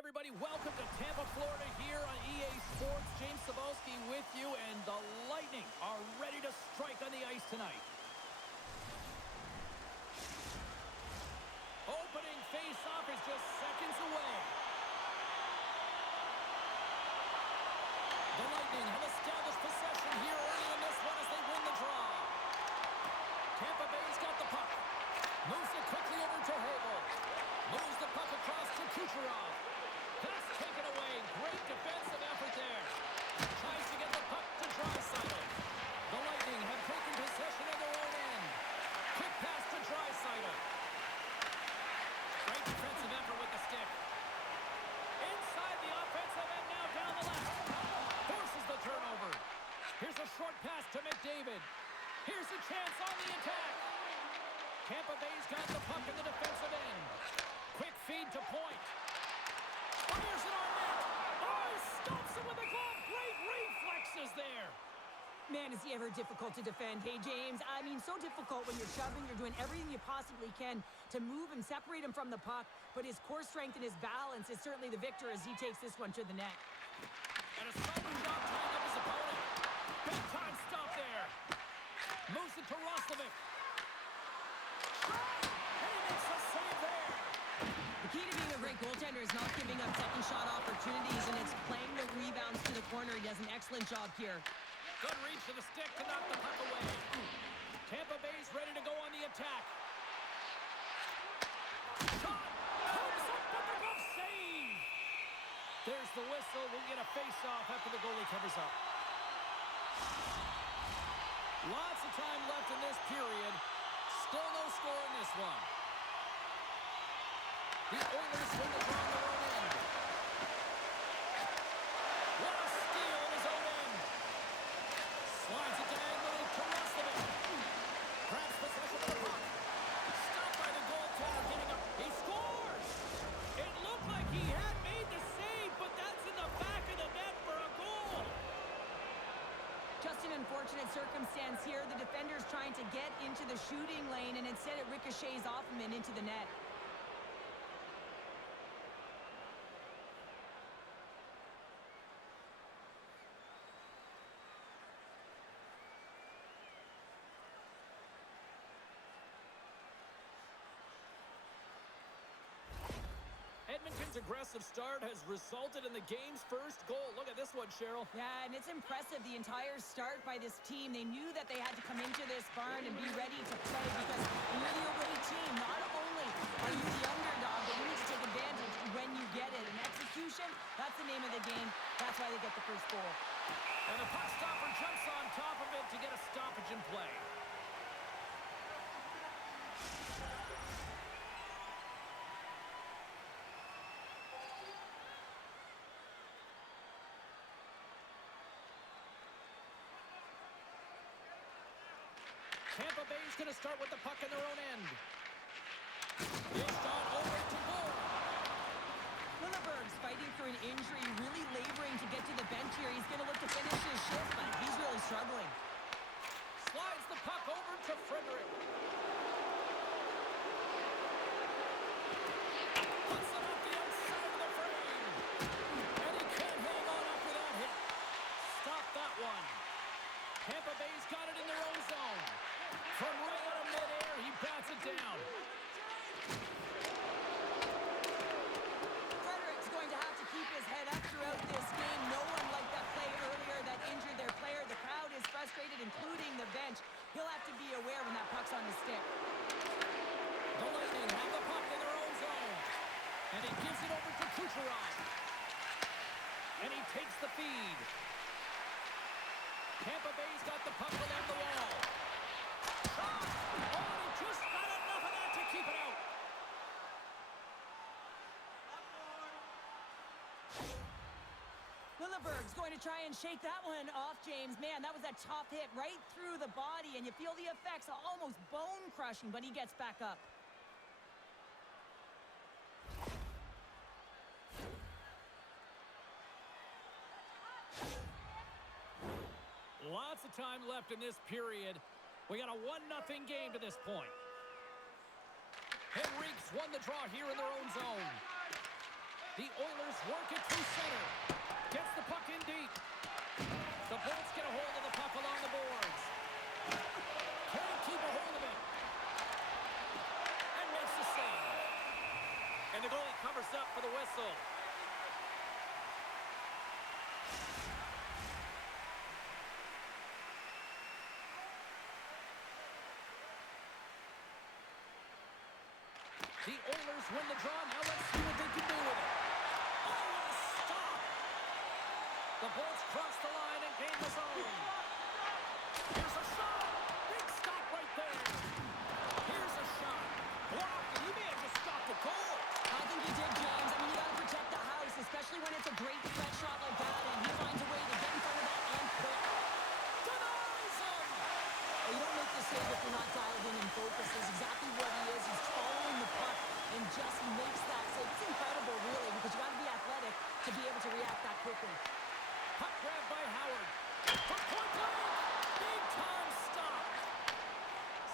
everybody. Welcome to Tampa, Florida here on EA Sports. James Cebulski with you, and the Lightning are ready to strike on the ice tonight. Opening face-off is just seconds away. The Lightning have established possession here early in this one as they win the draw. Tampa Bay's got the puck. Moves it quickly over to Hagel. Moves the puck across to Kucherov. That's taken away. Great defensive effort there. Tries to get the puck to Draisaitl. The Lightning have taken possession of their own end. Quick pass to Draisaitl. Great defensive effort with the stick. Inside the offensive end, now down the left. Forces the turnover. Here's a short pass to McDavid. Here's a chance on the attack. Tampa Bay's got the puck in the defensive end. Quick feed to Point. Fires it on net. Oh, he stops it with a glove. Great reflexes there. Man, is he ever difficult to defend. Hey, James, I mean, so difficult when you're shoving. You're doing everything you possibly can to move and separate him from the puck. But his core strength and his balance is certainly the victor as he takes this one to the net. And a solid job tying up his opponent. Big time stop there. Moves it to Roslovic. And he makes a save there. The key to being a great goaltender is not giving up second shot opportunities, and it's playing the rebounds to the corner. He does an excellent job here. Good reach to the stick to knock the puck away. Tampa Bay's ready to go on the attack. Shot! Comes up with the glove save! There's the whistle. We'll get a face-off after the goalie covers up. Lots of time left in this period. Still no score in this one. The Oilers win the draw on their own end. What a steal in his own end. Slides it diagonally to Roslovic. Grabs possession of the puck. Stopped by the goaltender getting up. He scores! It looked like he had made the save, but that's in the back of the net for a goal. Just an unfortunate circumstance here. The defender's trying to get into the shooting lane, and instead it ricochets off him and into the net. Edmonton's aggressive start has resulted in the game's first goal. Look at this one, Cheryl. Yeah, and it's impressive, the entire start by this team. They knew that they had to come into this barn and be ready to play because you're the away team. Not only are you the underdog, but you need to take advantage when you get it. And execution, that's the name of the game. That's why they get the first goal. And the puck stopper jumps on top of it to get a stoppage in play. Tampa Bay's going to start with the puck in their own end. Dished on over to goal. Williberg's fighting for an injury, really laboring to get to the bench here. He's going to look to finish his shift, but he's really struggling. Slides the puck over to Frederick. Puts it off the outside of the frame. And he can't hang on after that hit. Stop that one. Tampa Bay's got it in their own zone. From right out of midair, he bats it down. Frederick's going to have to keep his head up throughout this game. No one liked that play earlier that injured their player. The crowd is frustrated, including the bench. He'll have to be aware when that puck's on the stick. The Lightning have the puck in their own zone. And he gives it over to Kucherov. And he takes the feed. Tampa Bay's got the puck along the wall. Shot! Oh, he just got enough of that to keep it out. Williberg's going to try and shake that one off, James. Man, that was a tough hit right through the body, and you feel the effects, almost bone-crushing, but he gets back up. Lots of time left in this period. We got a 1-0 game to this point. Henrique's won the draw here in their own zone. The Oilers work it through center. Gets the puck in deep. The Bolts get a hold of the puck along the boards. Can't keep a hold of it. And makes the save. And the goalie covers up for the whistle. The Oilers win the draw. Now let's see what they can do with it. Oh, what a stop! The Bolts cross the line and gain the zone. Here's a shot. Big stop right there. Here's a shot. Blocked. He may have just stopped the goal. I think he did, James. I mean, you got to protect the house, especially when it's a great threat shot like that, and he finds a way to get in front of that and quick. Denies him. Well, you don't make the save if you're not dialed in and focused. That's exactly what he is. He's following the puck and just makes that save. It's incredible, really, because you got to be athletic to be able to react that quickly. Puck grab by Howard. For point blank. Big time stop.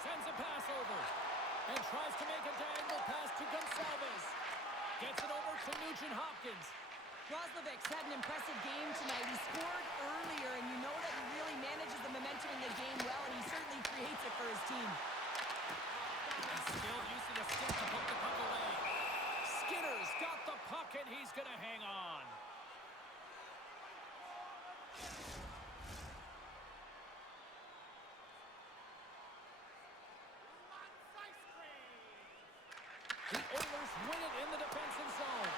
Sends a pass over. And tries to make a diagonal pass to Gonçalves. Gets it over to Nugent-Hopkins. Roslovic's had an impressive game tonight. He scored earlier, and you know that he really manages the momentum in the game well, and he certainly creates it for his team. And still using the stick to put the puck away. Skinner's got the puck, and he's going to hang on. The Oilers win it in the defensive zone.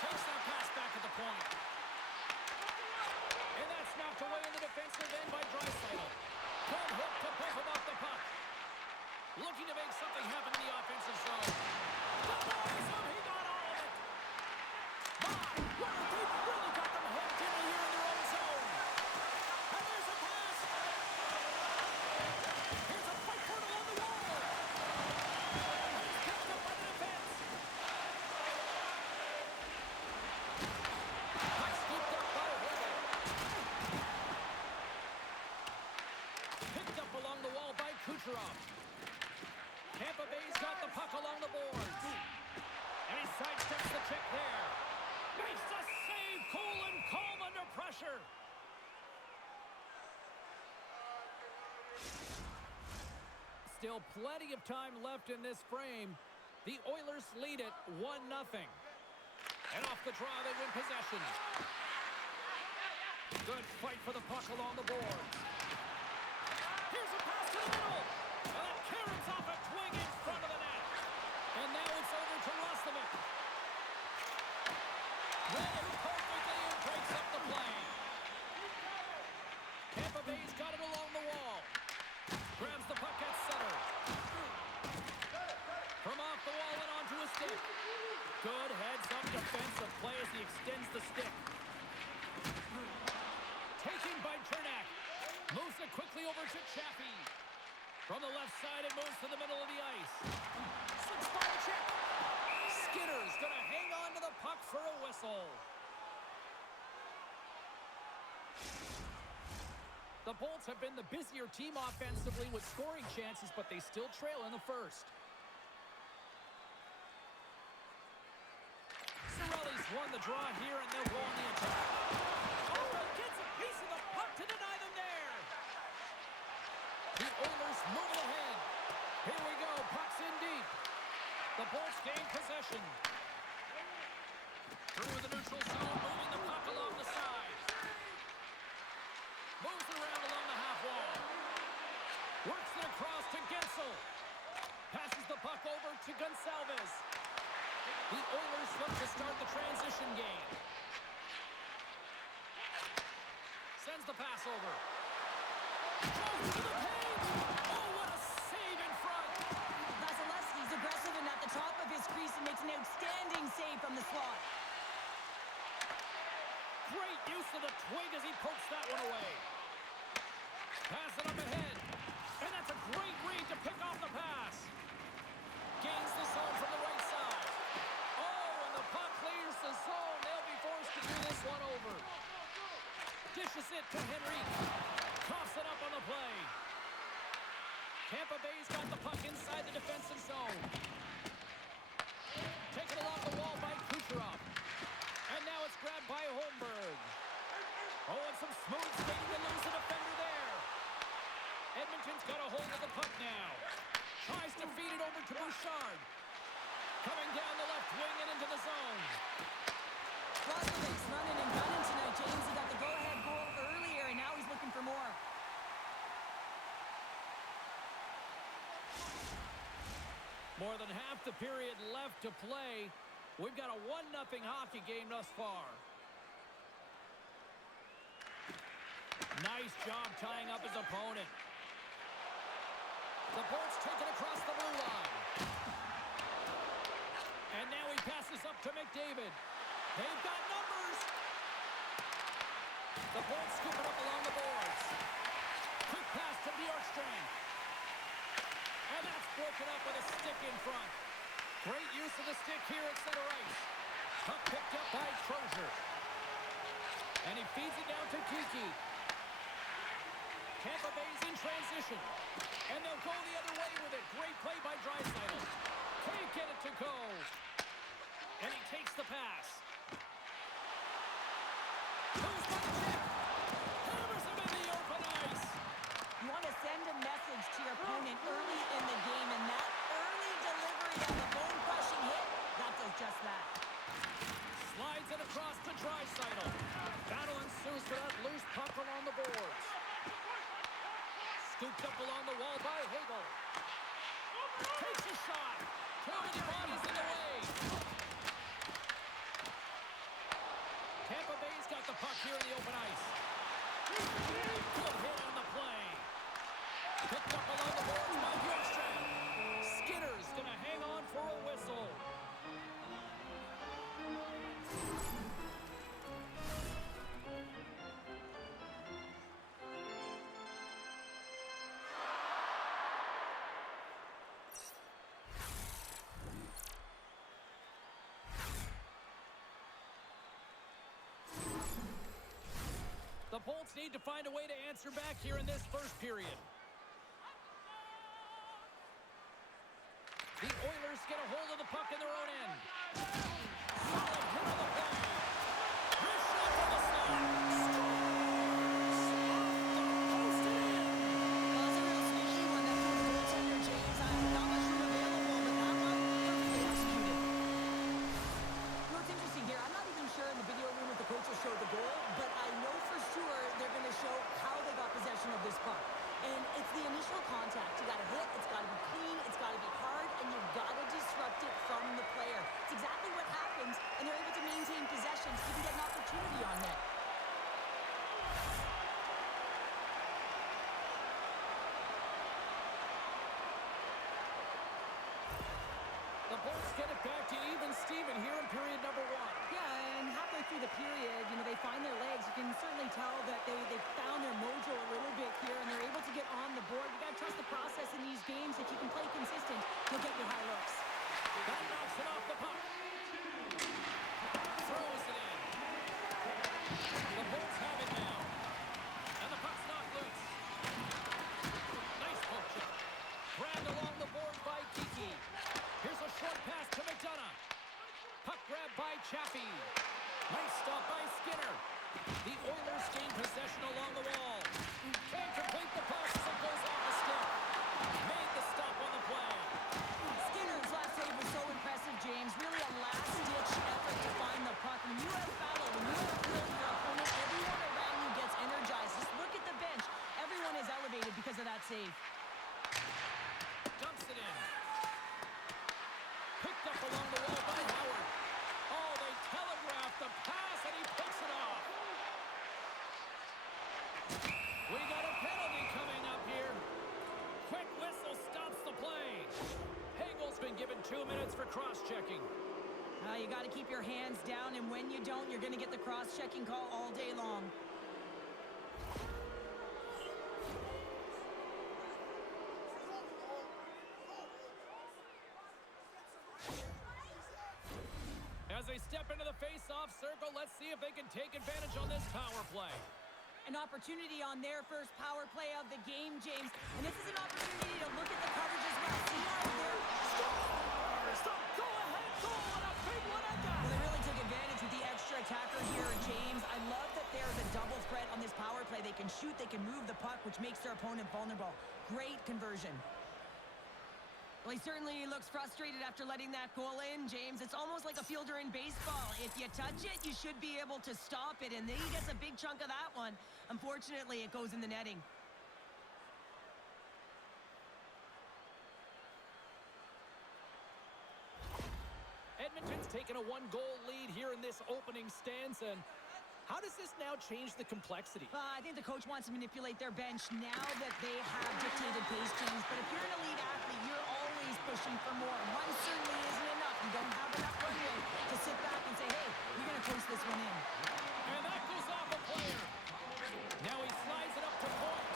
Takes that pass back at the point. And that's knocked away in the defensive end by Draisaitl. Good hit to pull him off the puck. Looking to make something happen in the offensive zone. Denies him. He got all of it. My, wow, they've really got them hemmed in here in their own zone. And there's a pass. Here's a fight for it along the wall. And he's picked up by the defense. Puck scooped up by Hagel. Picked up along the wall by Kucherov. Tampa Bay's got the puck along the boards. And he sidesteps the check there. Makes the save. Cool and calm under pressure. Still plenty of time left in this frame. The Oilers lead it 1-0. And off the draw, they win possession. Good fight for the puck along the boards. Here's a pass to the middle. And that carries off a twig in front of the net. And now it's over to Roslovic. Read it perfectly and breaks up the play. Tampa Bay's got it along the wall. Grabs the puck at center. From off the wall and onto a stick. Good heads-up defensive play as he extends the stick. Taken by Chernak. Moves it quickly over to Chaffee. From the left side, it moves to the middle of the ice. Slips by the check. Skinner's going to hang on to the puck for a whistle. The Bolts have been the busier team offensively with scoring chances, but they still trail in the first. Cirelli's won the draw here, and they'll go on the attack. Oh, gets a piece of the puck to deny them there. The Oilers move it ahead. Here we go. Puck's in deep. The Bolts gain possession. Through the neutral zone, moving the puck along the side. Moves it around along the half wall. Works it across to Gensel. Passes the puck over to Gonçalves. The Oilers look to start the transition game. Sends the pass over. Goes to the paint. Oh, what a save in front. Vasilevsky's aggressive and at the top of his crease and makes an outstanding save from the slot. Great use of the twig as he pokes that one away. Pass it up ahead. And that's a great read to pick off the pass. Gains the zone from the right side. Oh, and the puck clears the zone. They'll be forced to do this one over. Dishes it to Henrique. Coughs it up on the play. Tampa Bay's got the puck inside the defensive zone. Taken along the wall by Kucherov. Bouchard. Coming down the left wing and into the zone. Roslovic's running and gunning tonight, James. He got the go-ahead goal earlier, and now he's looking for more. More than half the period left to play. We've got a 1-0 hockey game thus far. Nice job tying up his opponent. The Bolts take it across the blue line. And now he passes up to McDavid. They've got numbers. The Bolts scoop it up along the boards. Quick pass to Bjorkstrand. And that's broken up with a stick in front. Great use of the stick here at center ice. Puck picked up by Crozier. And he feeds it down to Kiki. Tampa Bay's in transition. And they'll go the other way with it. Great play by Draisaitl. Can't get it to go. And he takes the pass. Moves by the check. Hammers him in the open ice. You want to send a message to your opponent early in the game, and that early delivery on the bone-crushing hit, that does just that. Slides it across to Draisaitl. Battle ensues for that loose puck along the boards. Scooped up along the wall by Hagel. Takes a shot. Too many bodies in the way. Tampa Bay's got the puck here in the open ice. Good hit on the play. Picked up along the boards by Bjorkstrand. Skinner's going to hang on for a whistle. The Bolts need to find a way to answer back here in this first period. The Oilers get a hold of the puck in their own end. Solid hit on the play. Wrist shot from the slot. Posted in. Well, it's a real sneaky one that from the goaltender, James. Not much room available, but that one perfectly executed. You know what's interesting here? I'm not even sure in the video room if the coach will show the goal, but I know for sure they're going to show how they got possession of this puck. And it's the initial contact. You got to hit, it's got to be clean, it's got to be hard, and you've got to disrupt it from the player. It's exactly what happens, and they're able to maintain possession so you can get an opportunity on net. The Bolts get it back to even Steven here in period number 1. Yeah, and halfway through the period, you know, they find their legs. You can certainly tell that they found their mojo a little bit here, and they're able to get on the board. You got to trust the process in these games. If you can play consistent, you'll get your high looks. That knocks it off the puck. Throws it in. The Bolts have it now. And the puck's knocked loose. Nice poke check. Grabbed along the board by Kiki. Here's a short pass to McDonough. Puck grab by Chaffee. Nice stop by Skinner. The Oilers gain possession along the wall. Can't complete the pass as it goes off the stick. Made the stop on the play. Skinner's last save was so impressive, James. Really a last-ditch effort to find the puck. When you have battle, when you have killed your opponent, everyone around you gets energized. Just look at the bench. Everyone is elevated because of that save. Dumps it in. Picked up along the wall by Howard. Oh, they telegraphed the pass, and he picks it off. We got a penalty coming up here. Quick whistle stops the play. Hagel's been given 2 minutes for cross-checking. You got to keep your hands down, and when you don't, you're going to get the cross-checking call all day long. As they step into the face-off circle, let's see if they can take advantage on this power play. An opportunity on their first power play of the game, James. And this is an opportunity to look at the coverage as well. See how they're... Scores! The go-ahead goal, and a big one at that! Well, they really took advantage with the extra attacker here, James. I love that there's a double threat on this power play. They can shoot, they can move the puck, which makes their opponent vulnerable. Great conversion. Well, he certainly looks frustrated after letting that goal in, James. It's almost like a fielder in baseball. If you touch it, you should be able to stop it, and then he gets a big chunk of that one. Unfortunately, it goes in the netting. Edmonton's taken a one-goal lead here in this opening stance, and how does this now change the complexity? I think the coach wants to manipulate their bench now that they have dictated pace change. But if you're an elite athlete, you're always pushing for more. One certainly isn't enough. You don't have enough runway to sit back and say, hey, we're going to coast this one in. And that goes off a player. Now he slides it up to point.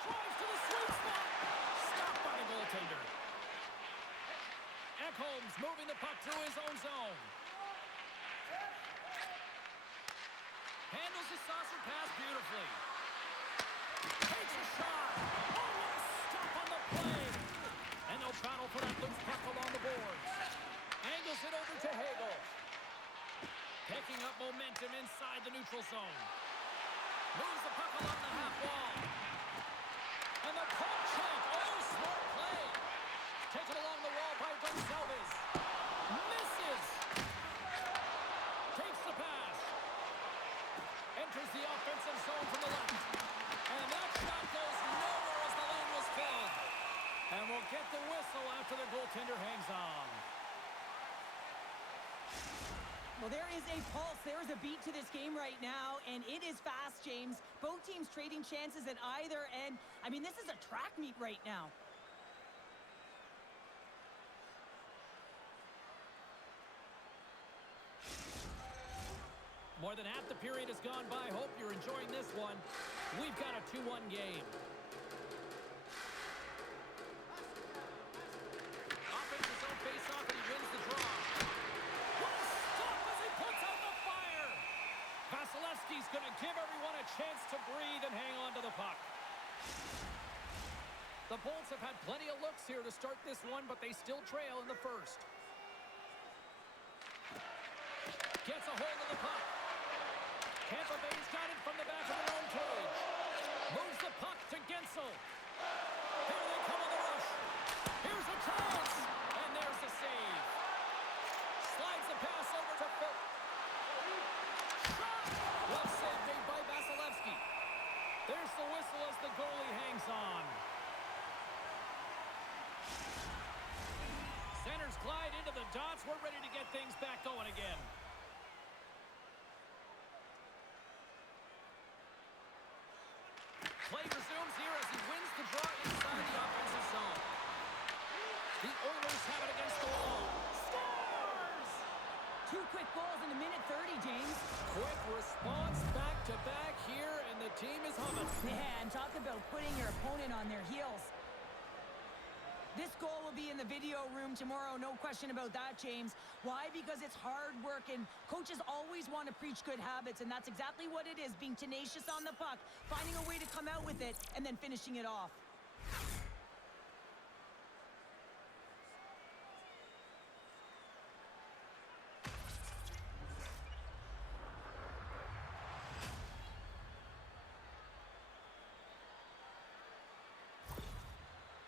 Drives to the sweet spot. Stopped by the goaltender. Ekholm's moving the puck through his own zone. Handles the saucer pass beautifully. Takes a shot. Oh, what a stop on the play. And no battle for that loose puck along the boards. Angles it over to Hagel. Picking up momentum inside the neutral zone. Moves the puck along the half wall. And the puck check. Oh, smart play. Taken along the wall by Gonzalez. Misses. Takes the pass. Enters the offensive zone from the left. And that shot goes nowhere as the lane was filled. And we'll get the whistle after the goaltender hangs on. Well, there is a pulse. There is a beat to this game right now, and it is fast, James. Both teams trading chances at either end. I mean, this is a track meet right now. More than half the period has gone by. Hope you're enjoying this one. We've got a 2-1 game. Offensive zone face-off, and he wins the draw. What a stop as he puts out the fire! Vasilevsky's going to give everyone a chance to breathe and hang on to the puck. The Bolts have had plenty of looks here to start this one, but they still trail in the first. Gets a hold of the puck. Tampa Bay's got it from the back of their own cage. Moves the puck to Gensel. Here they come on the rush. Here's a chance. And there's the save. Slides the pass over to Phil. Shot! Well saved made by Vasilevsky. There's the whistle as the goalie hangs on. Centers glide into the dots. We're ready to get things back going again. Play resumes here as he wins the draw inside the offensive zone. The Oilers have it against the wall. Scores! 2 quick goals in a minute 30, James. Quick response back-to-back here, and the team is humming. Man, talk about putting your opponent on their heels. This goal will be in the video room tomorrow, no question about that, James. Why? Because it's hard work, and coaches always want to preach good habits, and that's exactly what it is, being tenacious on the puck, finding a way to come out with it, and then finishing it off.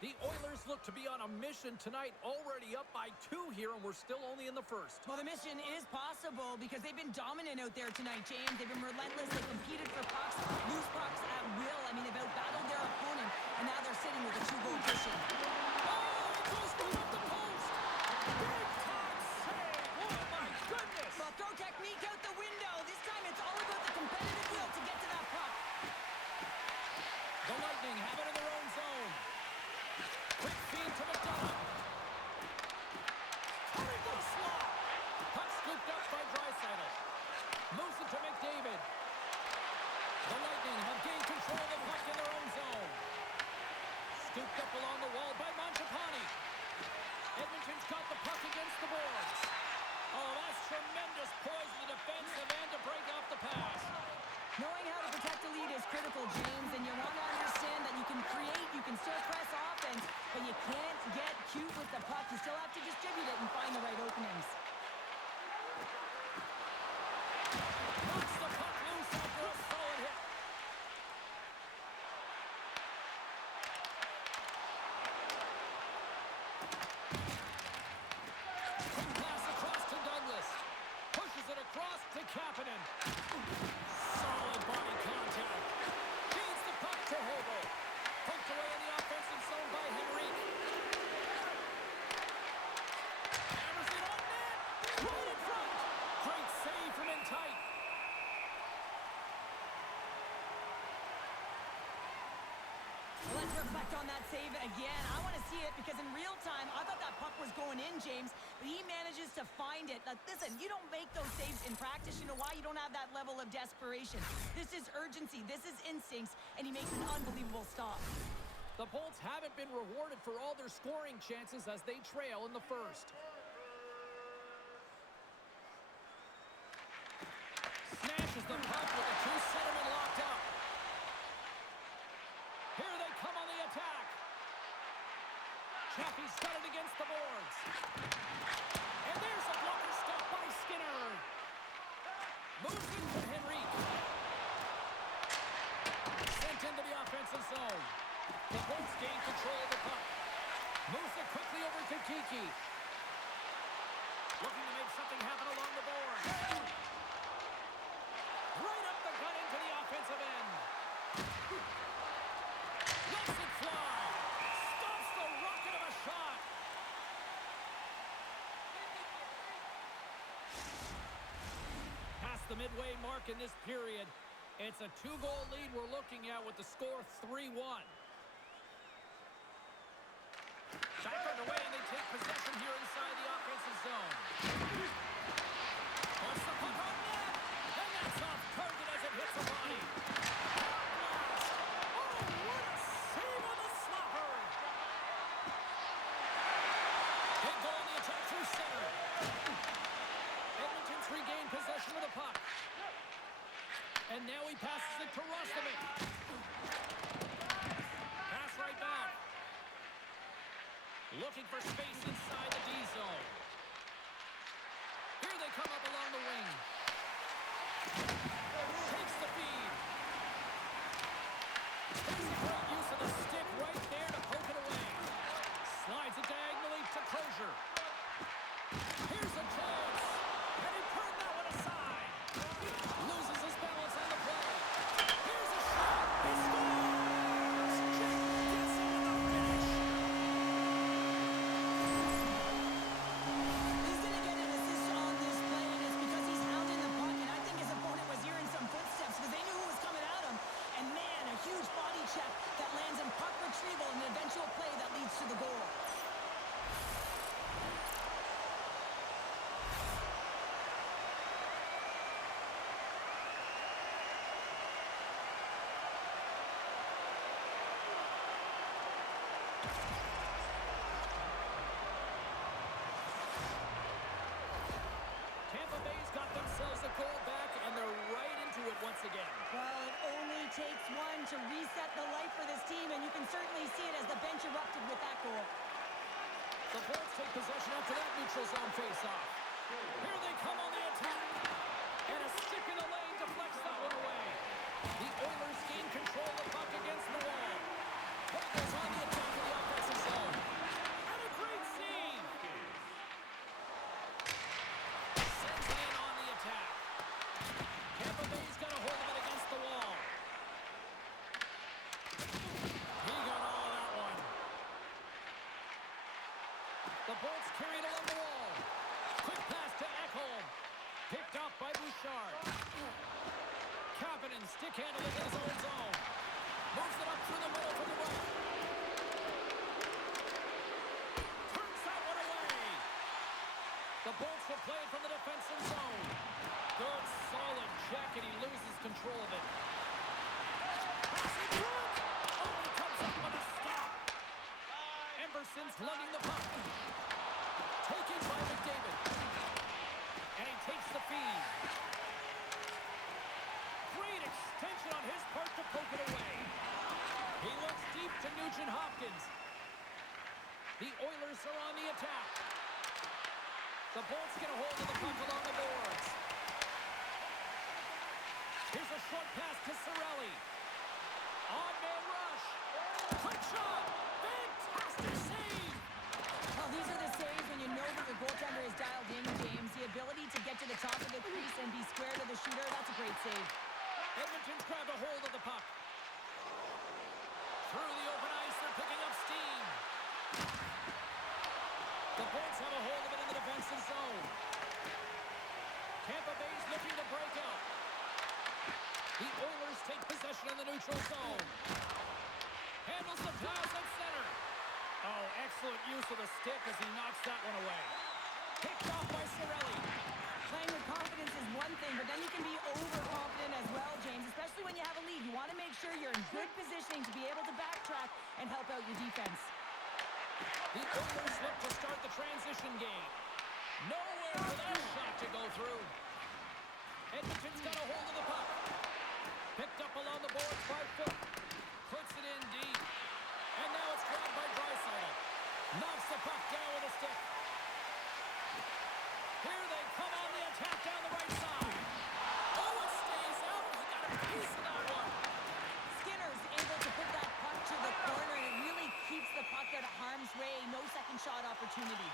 The Oilers look to be on a mission tonight, already up by 2 here, and we're still only in the first. Well, the mission is possible because they've been dominant out there tonight, James. They've been relentless. They've competed for pucks, loose pucks at will. I mean, they've outbattled their opponent, and now they're sitting with a 2-goal cushion. Oh, it goes through up the post. Big time save. Oh, my goodness. Well, throw technique out the window. This time it's all about the competitive will to get to that puck. The Lightning have it in their own zone. Quick feed to McDonough. Terrible slot. Puck scooped up by Draisaitl. Moves it to McDavid. The Lightning have gained control of the puck in their own zone. Scooped up along the wall by on that save again. I want to see it because in real time, I thought that puck was going in, James, but he manages to find it. Now, listen, you don't make those saves in practice. You know why? You don't have that level of desperation. This is urgency. This is instincts, and he makes an unbelievable stop. The Bolts haven't been rewarded for all their scoring chances as they trail in the first. Smashes the puck with the two centermen locked up. Here they come on the attack. Chappie's got it against the boards. And there's a blocker stop by Skinner. Moves into Henrique. Sent into the offensive zone. The Bolts gain control of the puck. Moves it quickly over to Kiki. Looking to make something happen along the board. Right up the gut into the offensive end. Lets it fly. Stops the rocket of a shot. Past the midway mark in this period. It's a 2-goal lead we're looking at with the score 3-1. Back underway, and they take possession here inside the offensive zone. Puts the puck on net, and that's off target as it hits a body. Oh, what a save on the slapper! Big goal on the attack through center. Edmonton's regained possession of the puck. And now he passes it to Rostovich. Pass right back. Looking for space inside the D zone. Here they come up along the wing. Takes the feed. There's a great use of the stick right there to poke it away. Slides it diagonally to Crozier. Here's a chance. And he turned that one aside. Loses his balance on the play. Here's a shot. He scores! Jack gets it with the finish. He's going to get an assist on this play, and it's because he's hounding the puck, and I think his opponent was hearing some footsteps because they knew who was coming at him. And man, a huge body check that lands in puck retrieval and an eventual play that leads to the goal. Tampa Bay's got themselves a goal back, and they're right into it once again. Well, it only takes one to reset the life for this team, and you can certainly see it as the bench erupted with that goal. The Bolts take possession after that neutral zone face-off. Here they come on the attack. And a stick in the lane deflects that one away. The Oilers gain control of the puck against the wall. Puck goes on the attack of the offensive zone. And a great save. Sends it in on the attack. Tampa Bay's got a hold of it against the wall. He got all of that one. The Bolts carry it along the wall. Quick pass to Ekholm. Picked up by Bouchard. Kapanen stick handling in his own zone. Moves it up through the middle to the right. Turns that one away. The Bolts will play it from the defensive zone. Good, solid check, and he loses control of it. Passing through. Oh, he comes up with a stop. Emberson's lugging the puck. Taken by McDavid. And he takes the feed. Great extension on his part to poke it away. He looks deep to Nugent-Hopkins. The Oilers are on the attack. The Bolts get a hold of the puck along the boards. Here's a short pass to Cirelli. On-man rush. Quick shot. Fantastic save. Well, these are the saves when you know that your goaltender is dialed in, James. The ability to get to the top of the crease and be square to the shooter, that's a great save. Edmonton's grabbed a hold of the puck. Through the open ice, they're picking up steam. The Bolts have a hold of it in the defensive zone. Tampa Bay's looking to break out. The Oilers take possession in the neutral zone. Handles the pass at center. Oh, excellent use of the stick as he knocks that one away. Picked off by Cirelli. Playing with confidence is one thing, but then you can be overconfident as well, James, especially when you have a lead. You want to make sure you're in good positioning to be able to backtrack and help out your defense. The Oilers look to start the transition game. Nowhere for that shot to go through. Edmonton's got a hold of the puck. Picked up along the boards by Phil. Puts it in deep. And now it's grabbed by Draisaitl. Knocks the puck down with a stick. Here they come on the attack down the right side. Oh, it stays out. He got a piece of that one. Skinner's able to put that puck to the corner, and it really keeps the puck out of harm's way. No second shot opportunity.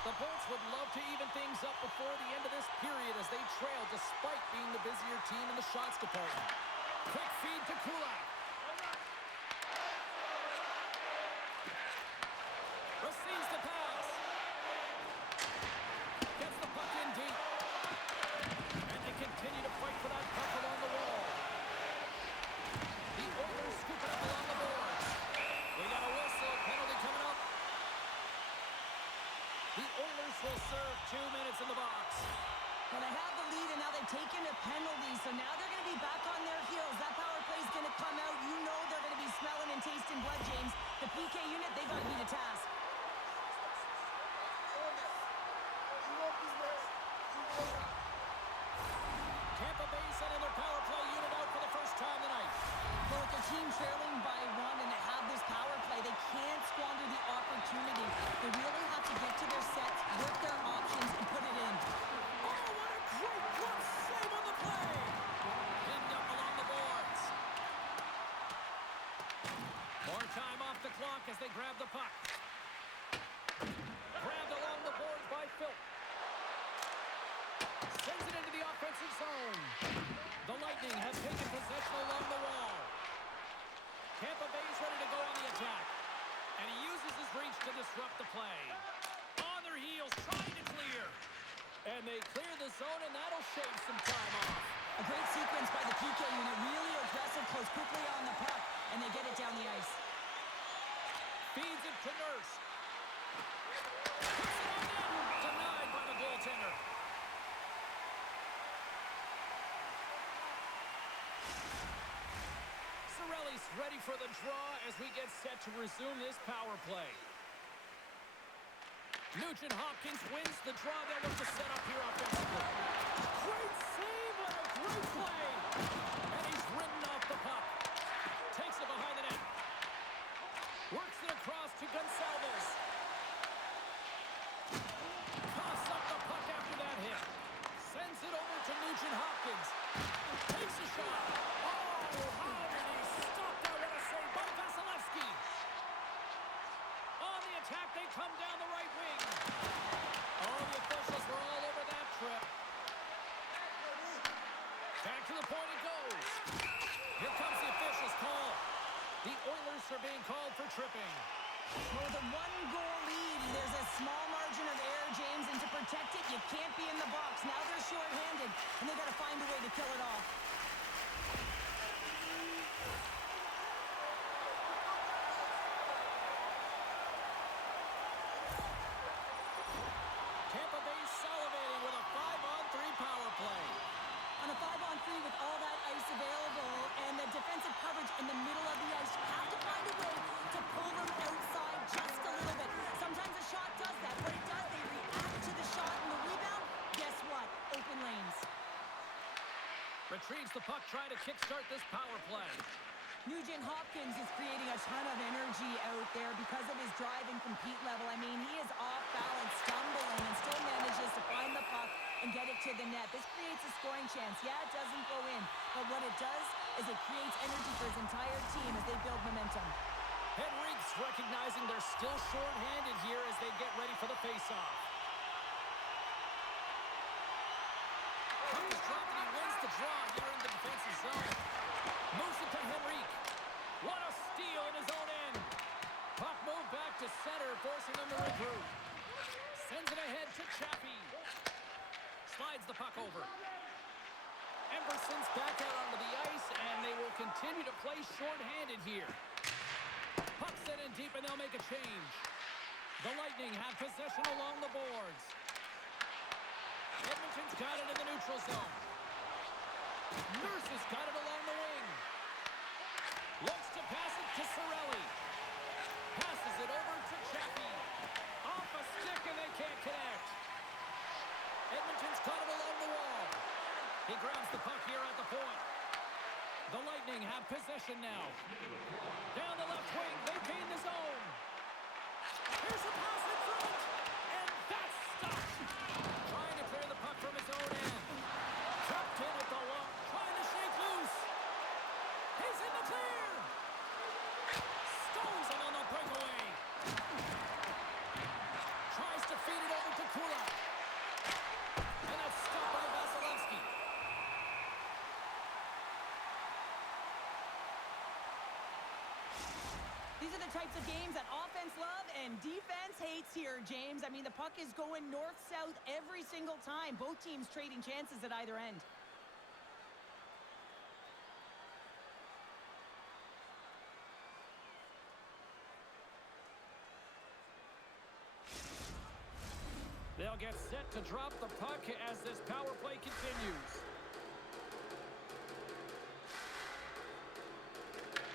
The Bolts would love to even things up before the end of this period as they trail despite being the busier team in the shots department. Quick feed to Kulak. Receives the pass. Gets the puck in deep. And they continue to fight for that puck along the wall. The Oilers scoop it up along the boards. We got a whistle. Penalty coming up. The Oilers will serve 2 minutes in the box. Well, they have the lead, and now they've taken a penalty, so now they're going to be back on their heels. That power play is going to come out. You know they're going to be smelling and tasting blood, James. The PK unit, they got to be the task. Tampa Bay sending their power play unit out for the first time tonight. Well, with their team trailing by 1 and they have this power play, they can't squander the opportunity. They really have to get to their sets, work their options, and put it in. Oh, what a great glove save on the play! Pinned up along the boards. More time off the clock as they grab the puck. Grabbed along the boards by Phil. Sends it into the offensive zone. The Lightning have taken possession along the wall. Tampa Bay's ready to go on the attack. And he uses his reach to disrupt the play. On their heels, trying to clear. And they clear the zone, and that'll shave some time off. A great sequence by the PK unit. Really aggressive, close quickly on the puck, and they get it down the ice. Feeds it to Nurse. Puts it on in. Denied by the goaltender. Cirelli's ready for the draw as we get set to resume this power play. Nugent Hopkins wins the draw. They'll look to set up here offensively. Great save and a great play. And he's ridden off the puck. Takes it behind the net. Works it across to Gonçalves. Coughs up the puck after that hit. Sends it over to Nugent Hopkins. Takes a shot. Oh, how did he stop that? What a save by Vasilevsky. On the attack, they come down the right wing. Oh, the officials were all over that trip. Back to the point it goes. Here comes the officials' call. The Oilers are being called for tripping. Well, with a 1-goal lead, there's a small margin of error, James, and to protect it, you can't be in the box. Now they're shorthanded, and they got to find a way to kill it off. Tampa Bay salivating with a 5-on-3 power play. On a 5-on-3 with all that ice available and the defensive coverage in the middle of the ice, you have to find a way to pull them outside just a little bit. Sometimes a shot does that. What it does, they react to the shot and the rebound. Guess what? Open lanes. Retrieves the puck, trying to kickstart this power play. Nugent Hopkins is creating a ton of energy out there because of his drive and compete level. I mean, he is off balance, stumbling, and still manages to find the puck and get it to the net. This creates a scoring chance. Yeah, it doesn't go in, but what it does is it creates energy for his entire team as they build momentum. Henrique's recognizing they're still short-handed here as they get ready for the face-off. Puck is dropped and he wins the draw here in the defensive zone. Moves it to Henrique. What a steal in his own end. Puck moved back to center, forcing him to regroup. Sends it ahead to Chappie. Slides the puck over. Emberson's back out onto the ice, and they will continue to play shorthanded here. Puck set in deep, and they'll make a change. The Lightning have possession along the boards. Edmonton's got it in the neutral zone. Nurse has got it along the wing. Looks to pass it to Cirelli. Passes it over to Chappie. Off a stick, and they can't connect. Edmonton's got it along the wall. He grabs the puck here at the point. The Lightning have possession now. Down the left wing, they gain the zone. Here's a pass in front, and that's stopped. Trying to clear the puck from his own end. Trapped in at the lock, trying to shake loose. He's in the clear. Stones him on the breakaway. Tries to feed it over to Kulak. And that's stopped by Vasilevsky. These are the types of games that offense love and defense hates here, James. I mean, the puck is going north-south every single time. Both teams trading chances at either end. They'll get set to drop the puck as this power play continues.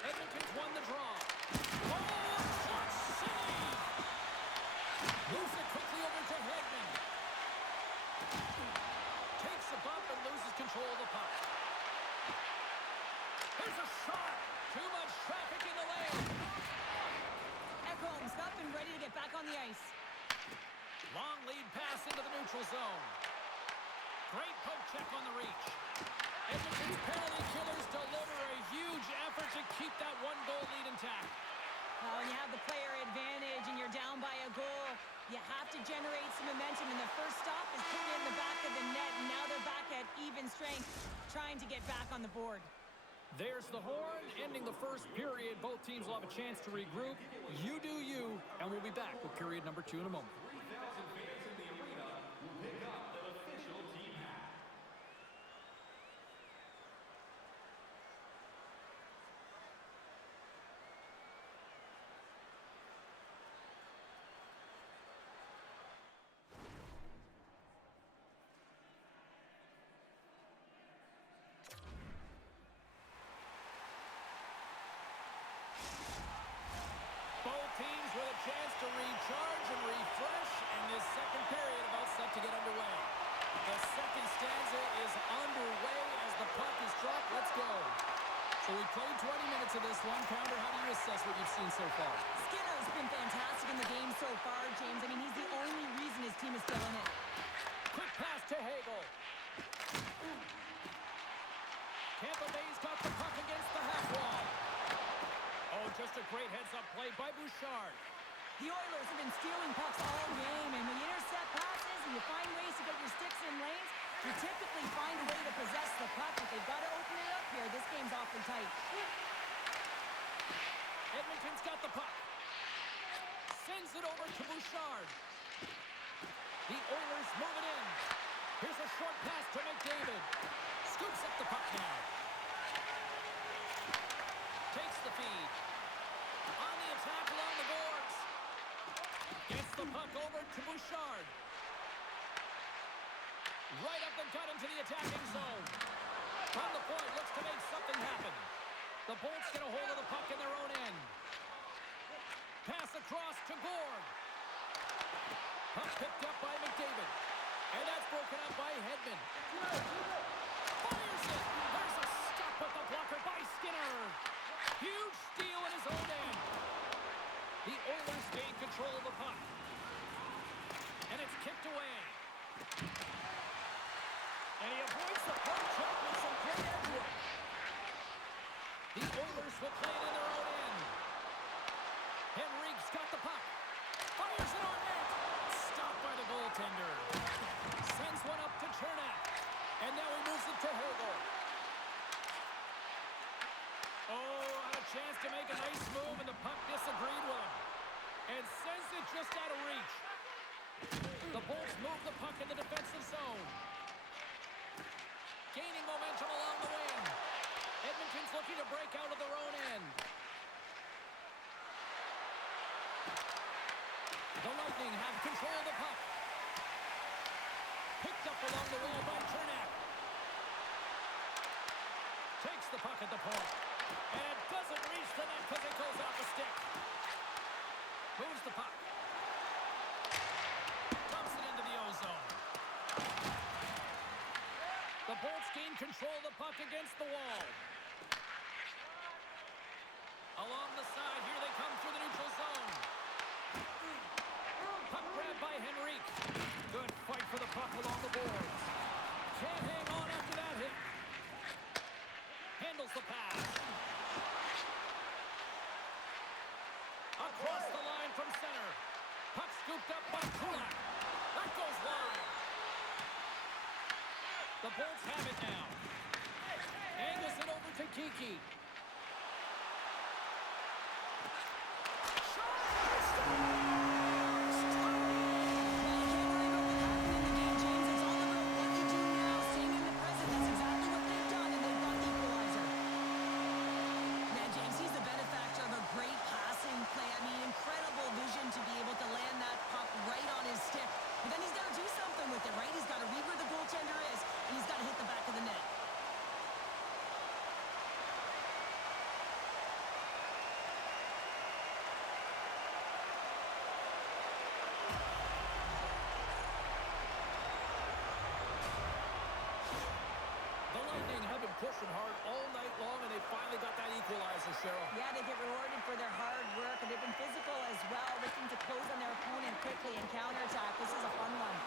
Edmonton's won the draw. Oh, shot save! Moves it quickly over to Hedman. Takes a bump and loses control of the puck. Here's a shot! Too much traffic in the lane. Ekholm's up and ready to get back on the ice. Long lead pass into the neutral zone. Great poke check on the reach. Edmonton's penalty killers deliver a huge effort to keep that one-goal lead intact. When you have the player advantage and you're down by a goal, you have to generate some momentum, and the first stop is put in the back of the net, and now they're back at even strength, trying to get back on the board. There's the horn, ending the first period. Both teams will have a chance to regroup. You do you, and we'll be back with period number 2 in a moment. Teams with a chance to recharge and refresh, and this second period about set to get underway. The second stanza is underway as the puck is dropped. Let's go. So we played 20 minutes of this one. Pounder, how do you assess what you've seen so far? Skinner's been fantastic in the game so far, James. I mean, he's the only reason his team is still in it. Quick pass to Hagel. Tampa Bay's got the puck against the half wall. Oh, just a great heads-up play by Bouchard. The Oilers have been stealing pucks all game, and when you intercept passes and you find ways to get your sticks in lanes, you typically find a way to possess the puck, but they've got to open it up here. This game's awfully tight. Edmonton's got the puck. Sends it over to Bouchard. The Oilers move it in. Here's a short pass to McDavid. Scoops up the puck now. Takes the feed. On the attack along the boards. Gets the puck over to Bouchard. Right up the gut into the attacking zone. From the point, looks to make something happen. The Bolts get a hold of the puck in their own end. Pass across to Gord. Puck picked up by McDavid. And that's broken up by Hedman. Fires it. There's a stop with the blocker by Skinner. Huge steal in his own end. The Oilers gain control of the puck. And it's kicked away. And he avoids the poke check with some great edge work. The Oilers will play it in their own end. Henrique's got the puck. Fires it on net. Stopped by the goaltender. Sends one up to Chernak. And now he moves it to Hagel. to make a nice move, and the puck disagreed with him. And sends it just out of reach. The Bolts move the puck in the defensive zone. Gaining momentum along the wing. Edmonton's looking to break out of their own end. The Lightning have control of the puck. Picked up along the wall by Chernak. Takes the puck at the point. And it doesn't reach the net because it goes off the stick. Moves the puck. Dumps it into the O-zone. The Bolts gain control of the puck against the wall. Along the side, here they come through the neutral zone. Puck grabbed by Henrique. Good fight for the puck along the boards. Can't hang on after that hit. Handles the pass. Across the line from center. Puck scooped up by Kulak. That goes wide. The Bolts have it now. Angles it over to Kiki. Pushing hard all night long, and they finally got that equalizer, Cheryl. Yeah, they get rewarded for their hard work, and they've been physical as well, looking to close on their opponent quickly and counterattack. This is a fun one.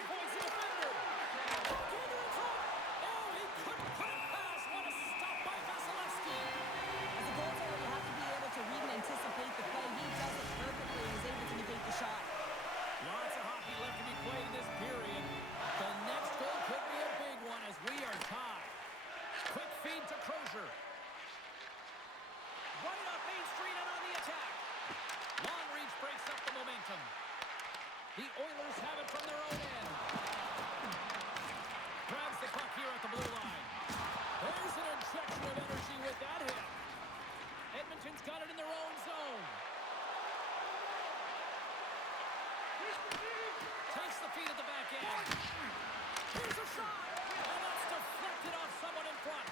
Avoids the defender. Goaltender in front. Oh, he couldn't put it past. What a stop by Vasilevsky. As a goaltender, you have to be able to read and anticipate the play. He does it perfectly and is able to negate the shot. Lots of hockey left to be played in this period. The next goal could be a big one as we are tied. Quick feed to Crozier. Right up Main Street and on the attack. Long reach breaks up the momentum. The Oilers have it from their own end. Grabs the puck here at the blue line. There's an injection of energy with that hit. Edmonton's got it in their own zone. Takes the feed at the back end. Here's a shot. And that's deflected off someone in front.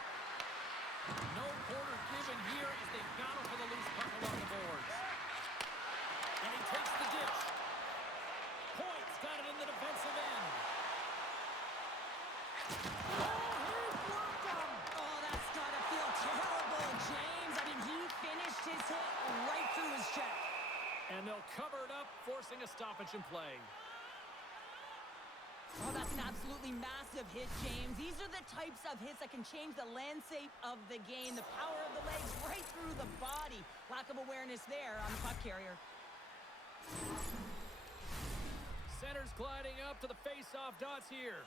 No quarter given here as they battle for the loose puck along the boards. And he takes the dish. Point's got it in the defensive end. Oh, he blocked him. Oh, that's got to feel terrible, James. I mean, he finished his hit right through his check. And they'll cover it up, forcing a stoppage in play. Oh, that's an absolutely massive hit, James. These are the types of hits that can change the landscape of the game. The power of the legs right through the body. Lack of awareness there on the puck carrier. Center's gliding up to the face-off dots here.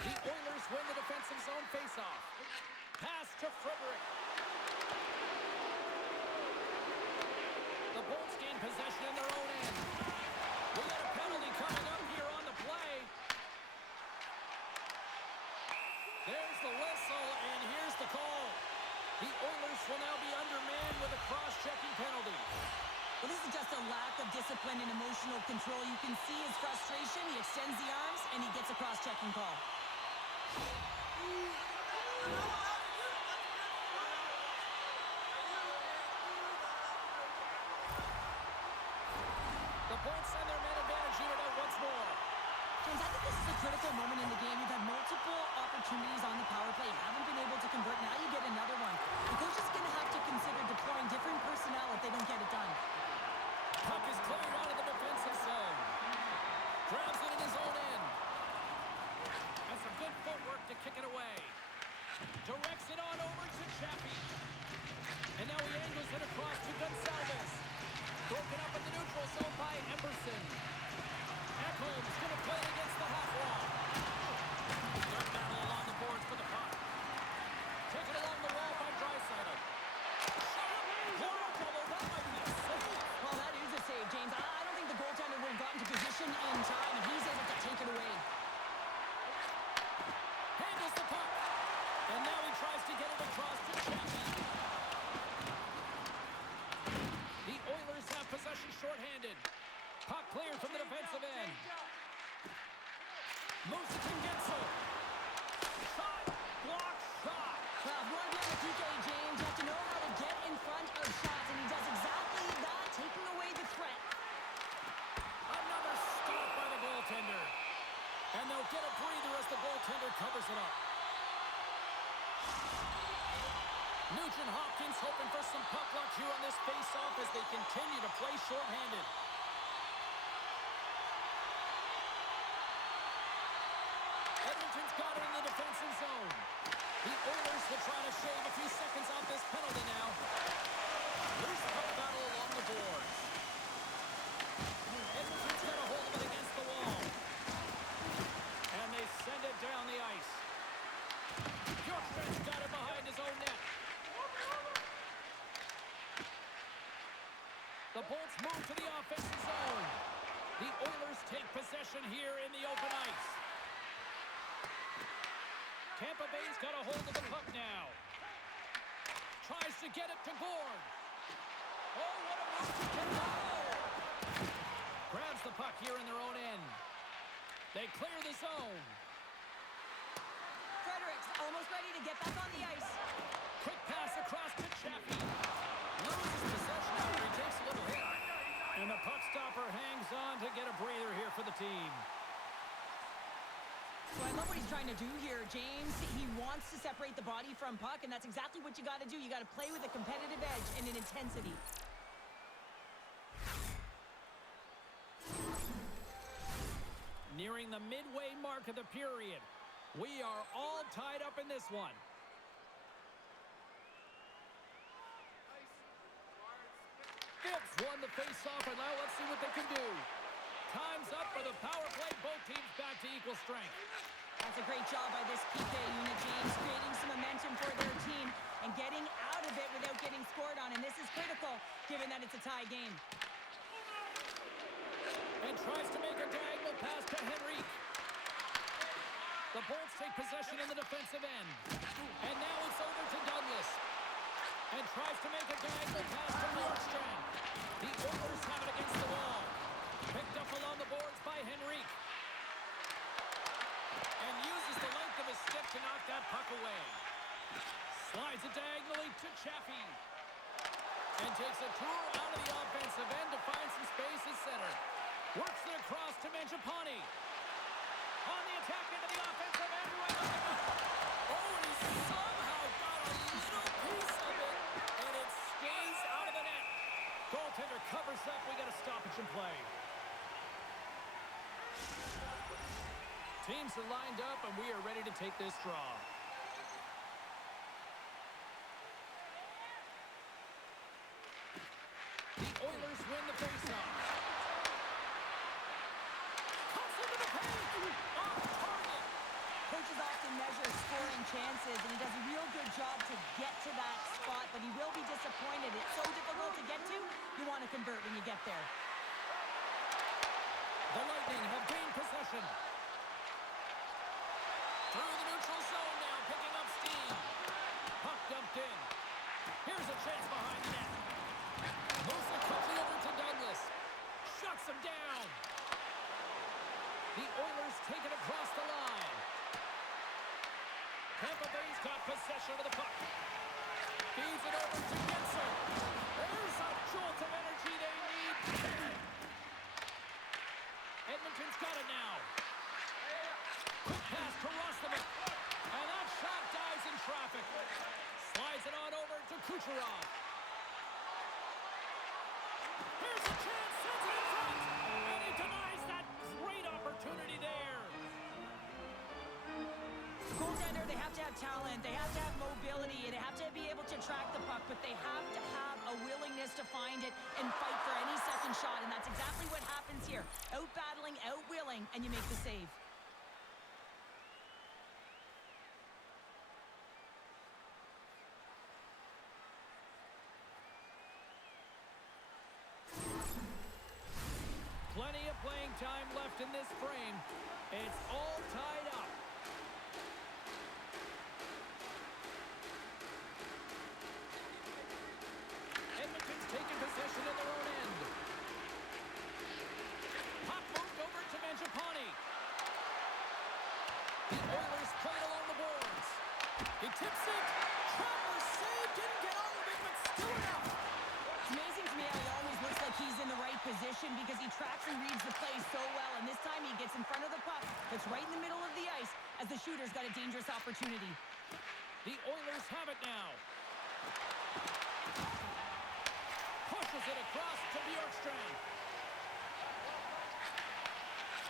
The Oilers win the defensive zone face-off. Pass to Frederick. The Bolts gain possession in their own end. We got a penalty coming up here on the play. There's the whistle, and here's the call. The Oilers will now be undermanned with a cross-checking penalty. Well, this is just a lack of discipline and emotional control. You can see his frustration. He extends the arms, and he gets a cross-checking call. The Bolts send their man advantage unit out once more. James, I think this is a critical moment in the game. You've had multiple opportunities on the power play. You haven't been able to convert. Now you get another one. The coach is going to have to consider deploying different personnel if they don't get it done. Puck is cleared out of the defensive zone. Grabs it in his own end. Has some good footwork to kick it away. Directs it on over to Chappie. And now he angles it across to Gonsalves. Broken up in the neutral zone by Emerson. Ekholm's going to play it against the half wall. Moves it to Gensel. Shot. Block shot. Well, if you want to be on the PK, James, you have to know how to get in front of shots, and he does exactly that, taking away the threat. Another stop by the goaltender. And they'll get a breather as the goaltender covers it up. Nugent Hopkins hoping for some puck luck here on this face-off as they continue to play shorthanded. Edmonton's got it in the defensive zone. The Oilers will try to shave a few seconds off this penalty now. Loose puck battle along the boards. Edmonton's got a hold of it against the wall. And they send it down the ice. Bjorkstrand's got it behind his own net. The Bolts move to the offensive zone. The Oilers take possession here in the open ice. Tampa Bay's got a hold of the puck now. Tries to get it to Gord. Oh, what a move to Pinto! Grabs the puck here in their own end. They clear the zone. Fredericks almost ready to get back on the ice. Quick pass across to Chappie. Loses possession after he takes a little hit. And the puck stopper hangs on to get a breather here for the team. So I love what he's trying to do here, James. He wants to separate the body from puck, and that's exactly what you got to do. You got to play with a competitive edge and an intensity. Nearing the midway mark of the period. We are all tied up in this one. Phipps won the face-off, and now let's see what they can do. Time's up for the power play. Both teams back to equal strength. That's a great job by this PK unit, James, creating some momentum for their team and getting out of it without getting scored on. And this is critical, given that it's a tie game. And tries to make a diagonal pass to Henrique. The Bolts take possession in the defensive end. And now it's over to Douglas. And tries to make a diagonal pass to Bjorkstrand. The Oilers have it against the wall. Picked up along the boards by Henrique. And uses the length of his stick to knock that puck away. Slides it diagonally to Chaffee. And takes a tour out of the offensive end to find some space at center. Works it across to Mangiapane. On the attack into the offensive end. Right on the puck. Oh, and he somehow got a little piece of it. And it stays out of the net. Goaltender covers up. We got a stoppage in play. Teams are lined up, and we are ready to take this draw. The Oilers win the faceoff. Cuts into the paint. Off target. Coaches often measure scoring chances, and he does a real good job to get to that spot, but he will be disappointed. It's so difficult to get to. You want to convert when you get there. The Lightning have gained possession. Through the neutral zone now, picking up steam. Puck dumped in. Here's a chance behind the net. Moves it quickly over to Douglas. Shuts him down. The Oilers take it across the line. Tampa Bay's got possession of the puck. Feeds it over to Gensel. There's a jolt of energy they need. Edmonton's got it now. Quick pass to Roslovic. And that shot dies in traffic. Slides it on over to Kucherov. Here's a chance. Sends it in front. And he denies that great opportunity there. Goaltender, they have to have talent, they have to have mobility, and they have to be able to track the puck, but they have to have a willingness to find it and fight for any second shot, and that's exactly what happens here. Out-battling, out-willing, and you make the save. Plenty of playing time left in this frame. It's all tied up. Edmonton's taken possession in their own end. Puck moved over to Mangiapane. The Oilers play it along the boards. He tips it. Trapper save. Didn't get all of it, but still enough. It's amazing to me how he always looks like he's in the right position because he tracks and reads the play so well. And this time he gets in front of the puck that's right in the middle of the ice as the shooter's got a dangerous opportunity. The Oilers have it now. Pushes it across to Bjorkstrand.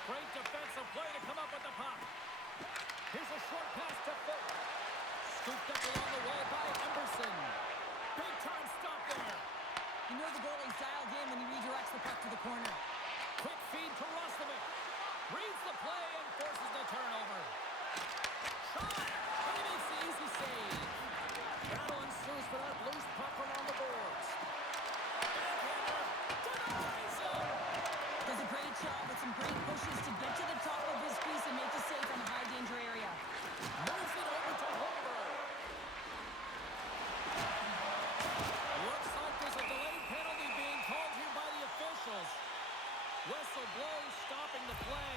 Great defensive play to come up with the puck. Here's a short pass to Phil. Scooped up along the wall by Emberson. Big time stop there. You know the goalie's dialed in when he redirects the puck to the corner. Quick feed to Rostovic. Reads the play and forces the turnover. Shot. And he makes the easy save. Battle ensues for that loose puck around the boards. Backhander denies him. Does a great job with some great pushes to get to the top of his crease and make the save from a high danger area. Moves it over to Holmberg. Looks like there's a delayed penalty being called here by the officials. Whistle blows, stopping the play.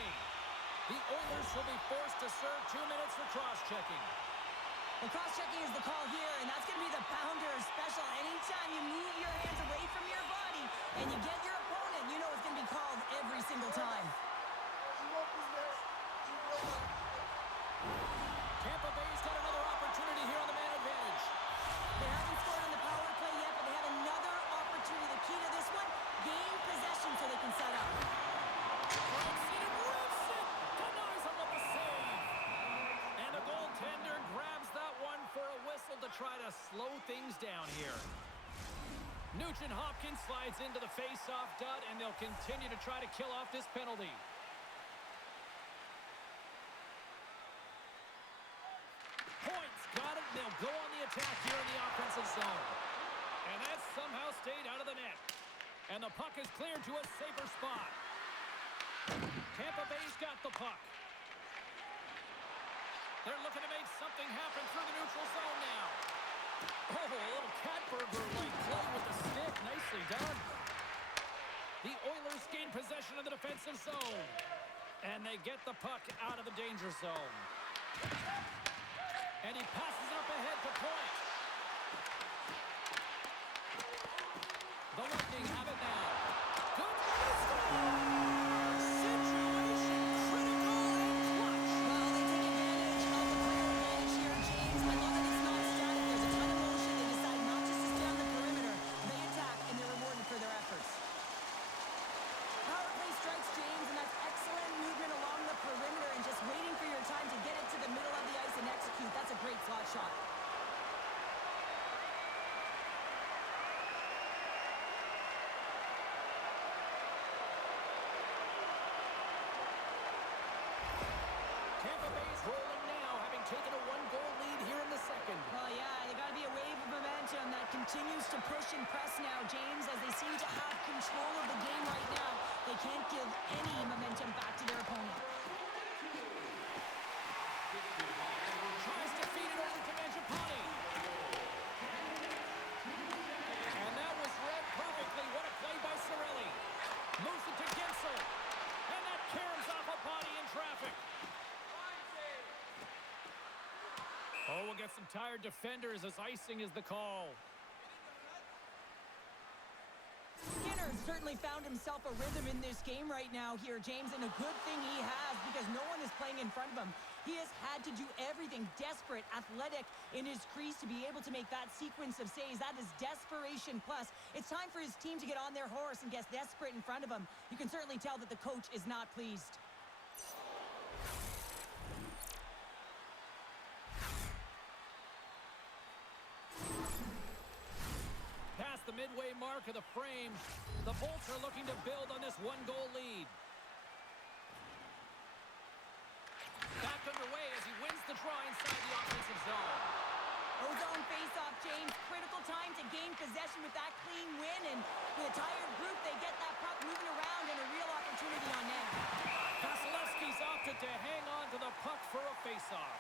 The Oilers will be forced to serve 2 minutes for cross-checking. Well, cross-checking is the call here, and that's going to be the Pounder special. Anytime you move your hands away from your body and you get your opponent, you know it's going to be called every single time. Tampa Bay's got another opportunity here on the man advantage. They haven't scored on the power play yet, but they have another opportunity. The key to this one, gain possession so they can set up. Rips it and rips it. Denies him with the save. And the goaltender grabs that one for a whistle to try to slow things down here. Nugent Hopkins slides into the face-off dud, and they'll continue to try to kill off this penalty. Points got it. They'll go on the attack here in the offensive zone. And that somehow stayed out of the net. And the puck is cleared to a safer spot. Tampa Bay's got the puck. They're looking to make something happen through the neutral zone now. Oh, a little Katberger-like play with the stick. Nicely done. The Oilers gain possession of the defensive zone. And they get the puck out of the danger zone. And he passes it up ahead to Point. The Lightning have it now. Good score! Situation critical and clutch. Well, they take advantage of the player advantage here, James. I love that it's not static. There's a ton of motion. They decide not just to stay on the perimeter. They attack, and they're rewarded for their efforts. Power play strikes, James, and that's excellent movement along the perimeter and just waiting for your time to get it to the middle of the ice and execute. That's a great slot shot. Tampa Bay's rolling now, having taken a one-goal lead here in the second. Well, yeah, they got to be a wave of momentum that continues to push and press now, James, as they seem to have control of the game right now. They can't give any momentum back to their opponent. Tries to feed it over to Mangiapane. And that was read perfectly. What a play by Cirelli. Moves it to Gensel. And that caroms off a body in traffic. Oh, we'll get some tired defenders as icing is the call. Skinner certainly found himself a rhythm in this game right now here, James, and a good thing he has because no one is playing in front of him. He has had to do everything, desperate, athletic in his crease to be able to make that sequence of saves. That is desperation plus. It's time for his team to get on their horse and get desperate in front of him. You can certainly tell that the coach is not pleased. Past the midway mark of the frame, the Bolts are looking to build on this one-goal lead. Back underway as he wins the draw inside the offensive zone. Ozone face-off, James. Critical time to gain possession with that clean win. And with a tired group, they get that puck moving around and a real opportunity on net. Vasilevsky's opted to hang on to the puck for a face-off.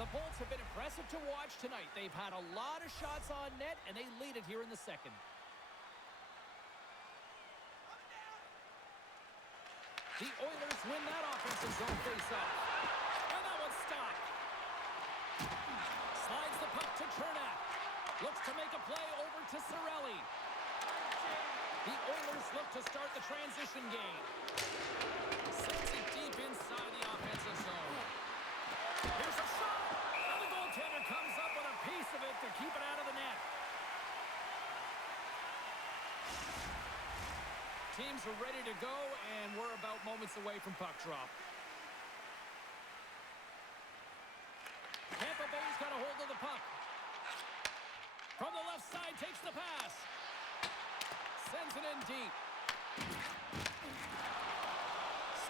The Bolts have been impressive to watch tonight. They've had a lot of shots on net, and they lead it here in the second. The Oilers win that offensive zone face-off. And that one's stopped. Slides the puck to Chernak. Looks to make a play over to Cirelli. The Oilers look to start the transition game. Sends it deep inside the offensive zone. Here's a shot. And the goaltender comes up with a piece of it to keep it out of the net. Teams are ready to go, and we're about moments away from puck drop. Tampa Bay's got a hold of the puck. From the left side, takes the pass. Sends it in deep.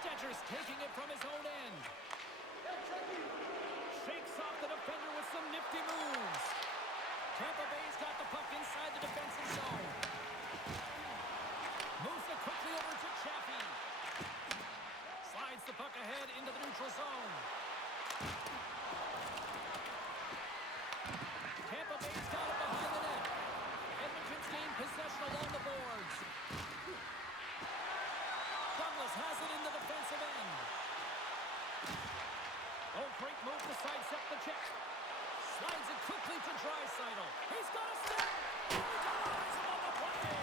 Stetcher's taking it from his own end. Shakes off the defender with some nifty moves. Tampa Bay's got the puck inside the defensive zone. Moves it quickly over to Chaffee. Slides the puck ahead into the neutral zone. Tampa Bay's got it behind the net. Edmonton's gained possession along the boards. Douglas has it in the defensive end. Oh, great move to sidestep the check. Slides it quickly to Draisaitl. He's got a step. He denies him on the play.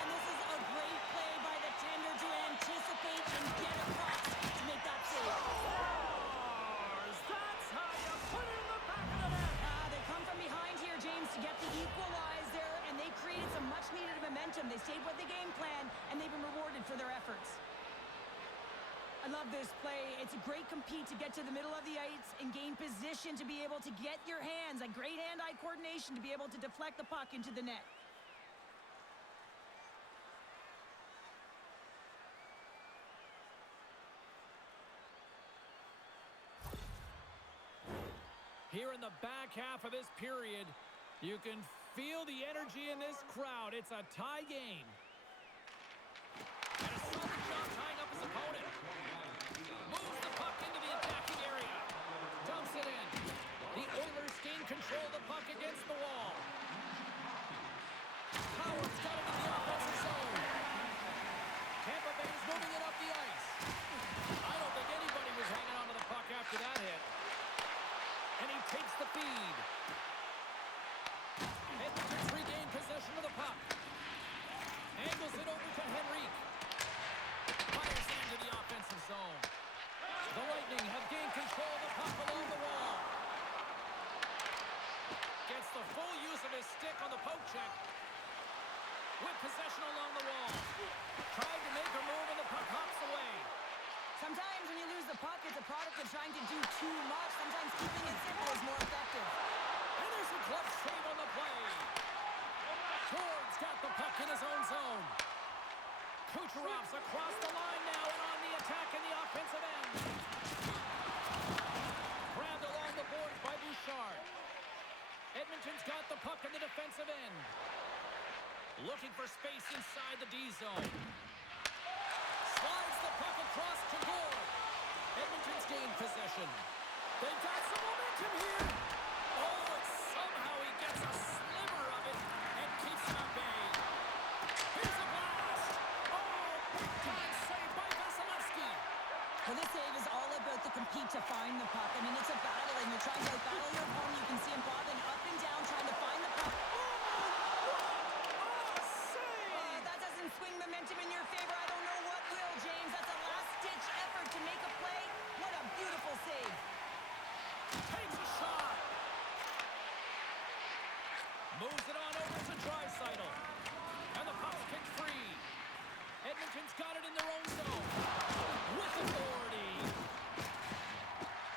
And this is a great play by the tender to anticipate and get across to make that save. Scores! That's how you put it in the back of the net. They come from behind here, James, to get the equalizer, and they created some much-needed momentum. They stayed with the game plan, and they've been rewarded for their efforts. I love this play. It's a great compete to get to the middle of the ice and gain position to be able to get your hands, a great hand-eye coordination to be able to deflect the puck into the net. Here in the back half of this period, you can feel the energy in this crowd. It's a tie game. And a solid job tying up his opponent. Moves the puck into the attacking area. Dumps it in. The Oilers gain control of the puck against the wall. Howard's got it in the offensive zone. Tampa Bay's moving it up the ice. I don't think anybody was hanging on to the puck after that hit. And he takes the feed. Edmonton's regained possession of the puck. Angles it over to Henrique. Fires it into the offensive zone. The Lightning have gained control of the puck along the wall. Gets the full use of his stick on the poke check. With possession along the wall. Tried to make a move and the puck hops away. Sometimes when you lose the puck, it's a product of trying to do too much. Sometimes keeping it simple is more effective. And there's a glove save on the play. Ford's got the puck in his own zone. Kucherov's across the line now and on the attack in the offensive end. Grabbed along the boards by Bouchard. Edmonton's got the puck in the defensive end. Looking for space inside the D zone. Slides the puck across to Gore. Edmonton's gained possession. They've got some momentum here. Oh, and somehow he gets a sliver of it and keeps him at bay. Here's a blast. Oh, big-time save by Vasilevsky. Well, this save is all about the compete to find the puck. I mean, it's a battle, and you're trying to battle your opponent. You can see him bobbing up and down, trying to find the puck. That doesn't swing momentum in your favor. I don't know what will, James. That's a last-ditch effort to make a play. What a beautiful save. Takes a shot. Moves it on over to Draisaitl. And the puck's kicked free. Edmonton's got it in their own zone. With authority.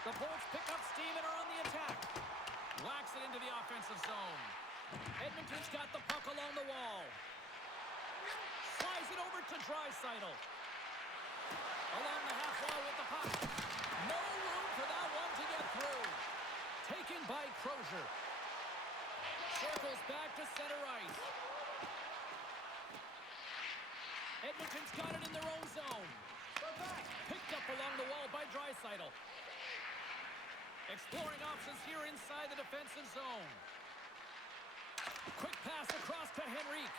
The Bolts pick up steam and are on the attack. Whacks it into the offensive zone. Edmonton's got the puck along the wall. Slides it over to Draisaitl. Along the half wall with the puck. No room for that one to get through. Taken by Crozier. Circles back to center ice. Edmonton's got it in their own zone. Picked up along the wall by Draisaitl. Exploring options here inside the defensive zone. Quick pass across to Henrique.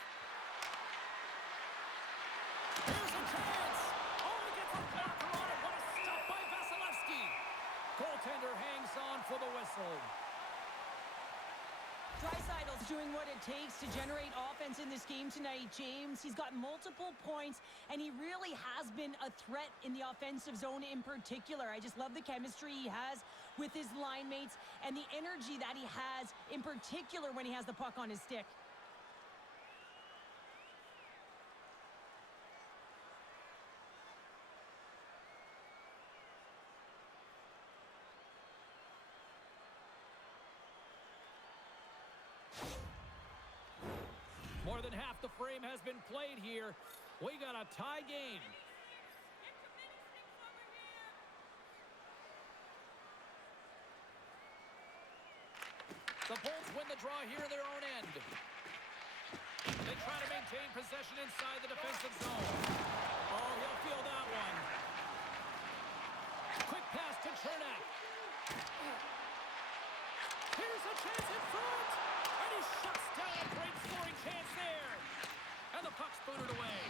Here's a chance. Oh, he gets a for the whistle. Dreisaitl's doing what it takes to generate offense in this game tonight, James. He's got multiple points, and he really has been a threat in the offensive zone in particular. I just love the chemistry he has with his line mates and the energy that he has in particular when he has the puck on his stick. More than half the frame has been played here. We got a tie game. The Bolts win the draw here in their own end. They try to maintain possession inside the defensive zone. Oh, he'll feel that one. Quick pass to Chernak. Here's a chance in front. And he shuts down a great scoring chance there. And the puck's booted away.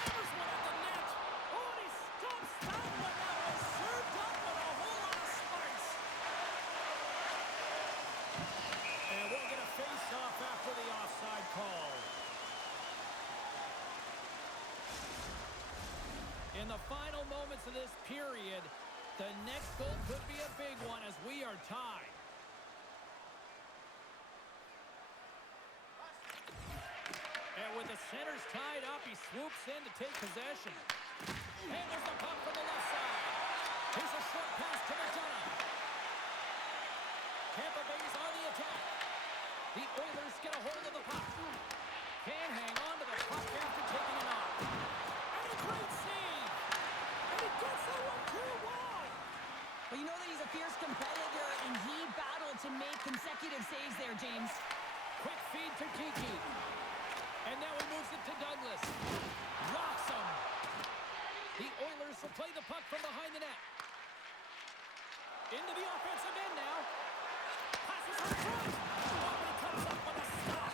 Hammers one at the net. Oh, and he stops that one. That was served up with a whole lot of spice. And we'll get a face-off after the offside call. In the final moments of this period, the next goal could be a big one as we are tied. And with the centers tied up, he swoops in to take possession. Handles the puck from the left side. Here's a short pass to McDonough. Tampa Bay's on the attack. The Oilers get a hold of the puck. Can hang on to the puck after taking it off. And a great save. And he gets that one too. Wow. Well, you know that he's a fierce competitor, and he battled to make consecutive saves there, James. Quick feed to Kiki. And now he moves it to Douglas. Rocks him. The Oilers will play the puck from behind the net. Into the offensive end now. Passes in front. Oh, he comes up with a stop.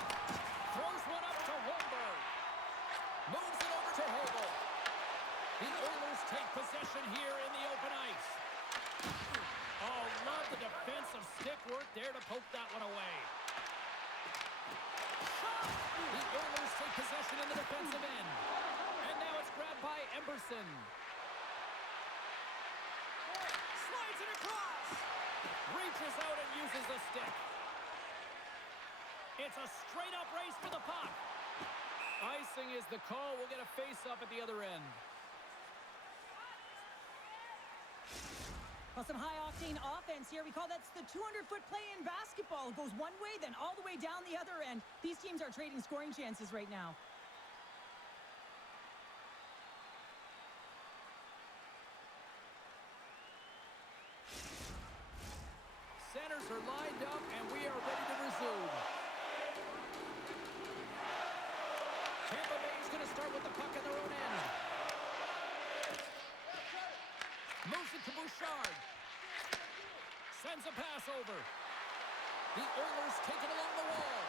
Throws one up to Holmberg. Moves it over to Hagel. The Oilers take possession here in the open ice. Oh, love the defensive stick work there to poke that one away. The Oilers take possession in the defensive end. And now it's grabbed by Emberson. Slides it across. Reaches out and uses the stick. It's a straight-up race for the puck. Icing is the call. We'll get a face-up at the other end. Well, some high-octane offense here. We call that's the 200-foot play in basketball. It goes one way, then all the way down the other end. These teams are trading scoring chances right now. Centers are lined up, and we are ready to resume. Tampa Bay's going to start with the puck in their own end. Moves it to Bouchard. Sends a pass over. The Oilers take it along the wall.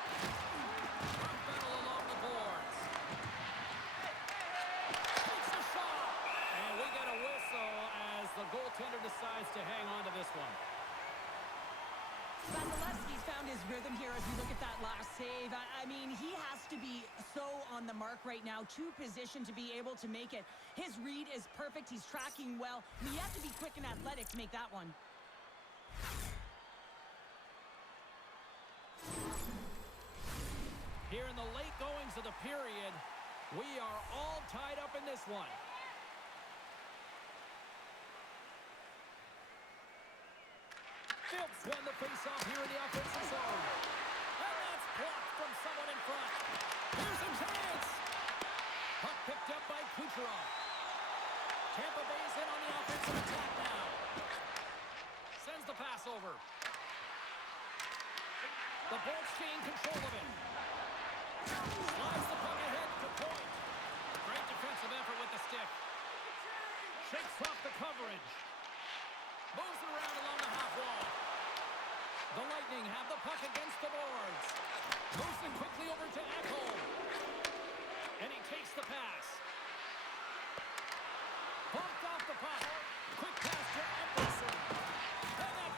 Puck battle along the boards. Takes a shot. And we get a whistle as the goaltender decides to hang on to this one. Vasilevsky's found his rhythm here as we look at that last save. I mean, he has to be so on the mark right now, to position to be able to make it. His read is perfect. He's tracking well. I mean, you have to be quick and athletic to make that one. Here in the late goings of the period, we are all tied up in this one. Phillips won the faceoff here in the offensive zone. And that's blocked from someone in front. Here's a chance. Puck picked up by Kucherov. Tampa Bay's in on the offensive attack now. Sends the pass over. The Bolts gain control of it. Slides the puck ahead to point. Great defensive effort with the stick. Shakes off the coverage. Moves it around along the half wall. The Lightning have the puck against the boards. Moves it quickly over to Ekholm. And he takes the pass. Bumped off the puck. Quick pass to Epperson. And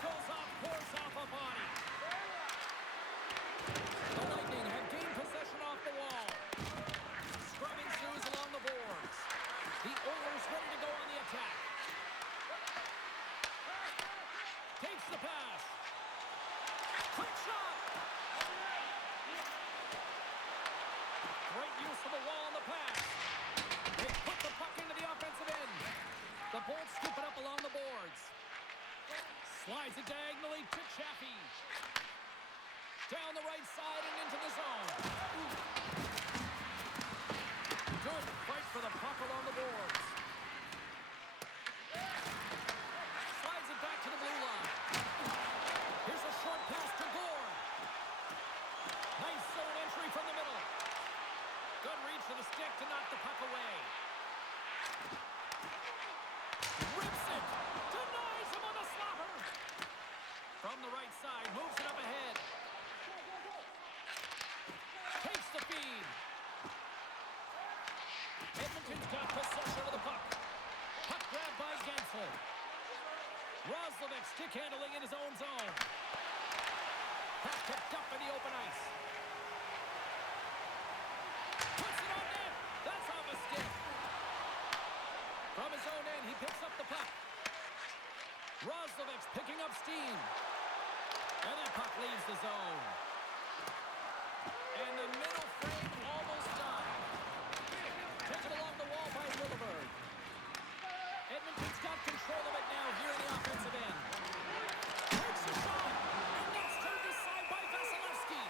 Oilers ready to go on the attack. Takes the pass. Quick shot. Great use of the wall on the pass. They put the puck into the offensive end. The Bolts scoop it up along the boards. Slides it diagonally to Chaffee. Down the right side and into the zone. Good fight for the puck along the boards. Slides it back to the blue line. Here's a short pass to Gore. Nice zone entry from the middle. Good reach to the stick to knock the puck away. Rips it. Denies him on the slapper. From the right side, moves it up ahead. Takes the feed. Edmonton's got possession of the puck. Puck grab by Gensel. Roslovic stick handling in his own zone. Puck picked up in the open ice. Puts it on net. That's off a stick. From his own end, he picks up the puck. Roslovic's picking up steam. And that puck leaves the zone. And the middle frame almost done. Taken along the wall by Williberg. Edmonton's got control of it now here in the offensive end. Takes a shot. And that's turned aside by Vasilevsky.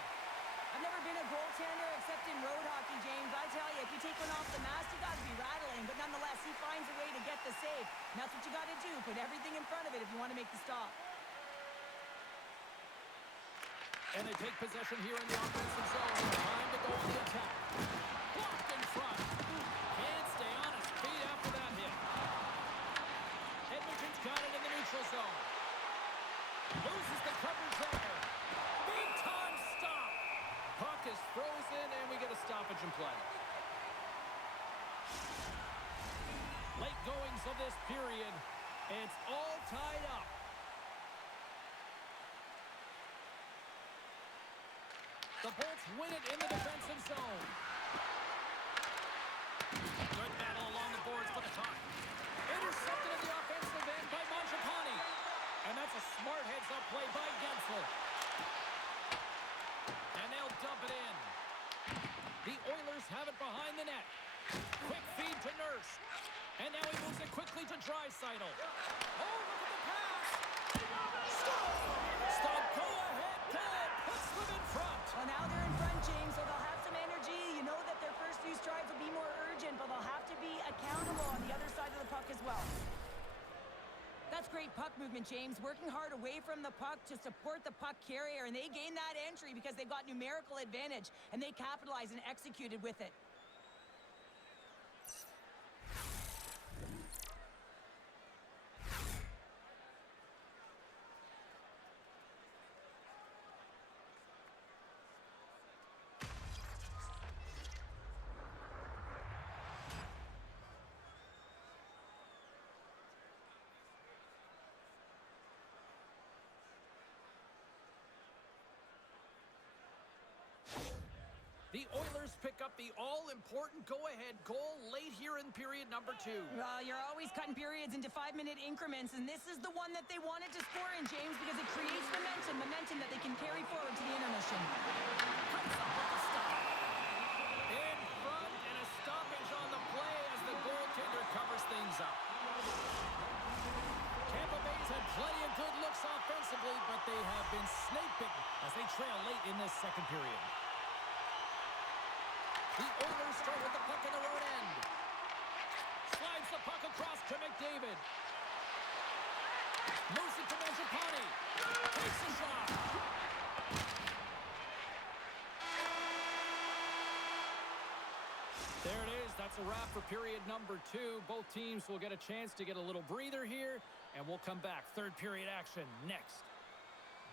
I've never been a goaltender except in road hockey, James. I tell you, if you take one off the mast, you got to be rattling. But nonetheless, he finds a way to get the save. And that's what you got to do. Put everything in front of it if you want to make the stop. And they take possession here in the offensive zone. Time to go on the attack. Blocked in front. Can't stay on his feet after that hit. Edmonton's got it in the neutral zone. Loses the coverage there. Big time stop. Puck is frozen and we get a stoppage in play. Late goings of this period. It's all tied up. The Bolts win it in the defensive zone. Good battle along the boards for the puck. Intercepted in the offensive end by Mangiapane. And that's a smart heads-up play by Gensel. And they'll dump it in. The Oilers have it behind the net. Quick feed to Nurse. And now he moves it quickly to Draisaitl. Oh, look at the pass. Stop, go ahead, goal. Puts them in front. Well, now they're in front, James, so they'll have some energy. You know that their first few strides will be more urgent, but they'll have to be accountable on the other side of the puck as well. That's great puck movement, James. Working hard away from the puck to support the puck carrier, and they gain that entry because they've got numerical advantage, and they capitalized and executed with it. The Oilers pick up the all-important go-ahead goal late here in period number 2. Well, you're always cutting periods into 5-minute increments, and this is the one that they wanted to score in, James, because it creates momentum that they can carry forward to the intermission. Comes up with the stop. In front, and a stoppage on the play as the goaltender covers things up. Tampa Bay's had plenty of good looks offensively, but they have been snake-bitten as they trail late in this second period. The Oilers start with the puck in their own end. Slides the puck across to McDavid. Moves it to Mangiapane. Takes a shot. There it is. That's a wrap for period number 2. Both teams will get a chance to get a little breather here, and we'll come back. Third period action next.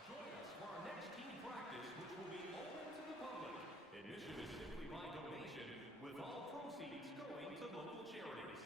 Join us for our next team practice, which will be open to the public. Admission is simply by donation, with all proceeds going to local charities.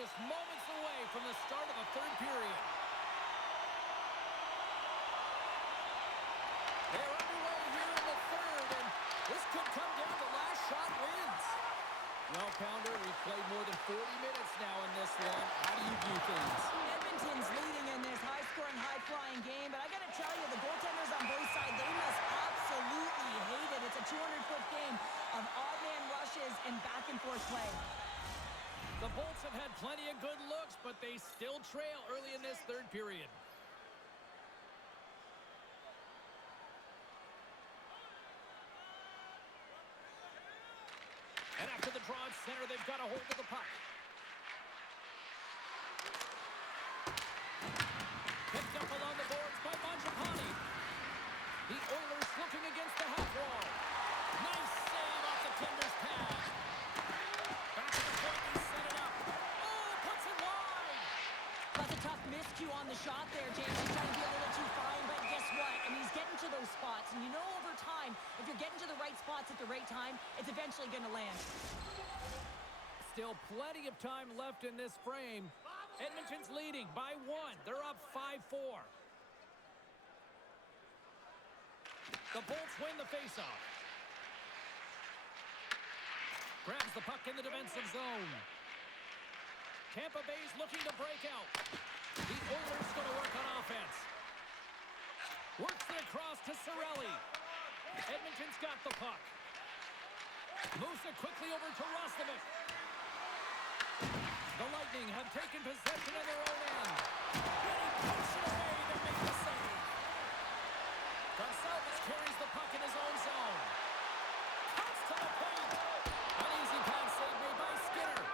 just moments away from the start of the third period. They're underway here in the third, and this could come down to last shot wins. Well, Pounder, we've played more than 40 minutes now in this one. How do you view things? Edmonton's leading in this high-scoring, high-flying game, but I got to tell you, the goaltenders on both sides, they must absolutely hate it. It's a 200-foot game of odd-man rushes and back-and-forth play. The Bolts have had plenty of good looks, but they still trail early in this third period. And after the draw at center, they've got a hold of the puck. Picked up along the boards by Mangiapane. The Oilers looking against the half wall. Nice save off the tender's pad. Back to the point, they set it up. Oh, puts it wide. That's a tough miscue on the shot there, James. He's trying to be a little too fine, but guess what? I mean, he's getting to those spots, and you know over time, if you're getting to the right spots at the right time, it's eventually going to land. Still plenty of time left in this frame. Edmonton's leading by 1. They're up 5-4. The Bolts win the faceoff. Grabs the puck in the defensive zone. Tampa Bay's looking to break out. The Oilers going to work on offense. Works it across to Cirelli. Edmonton's got the puck. Moves it quickly over to Roslovic. The Lightning have taken possession of their own end. And he puts it away to make the save. Gonsalves carries the puck in his own zone. Cuts to the paint. An easy pass save made by Skinner.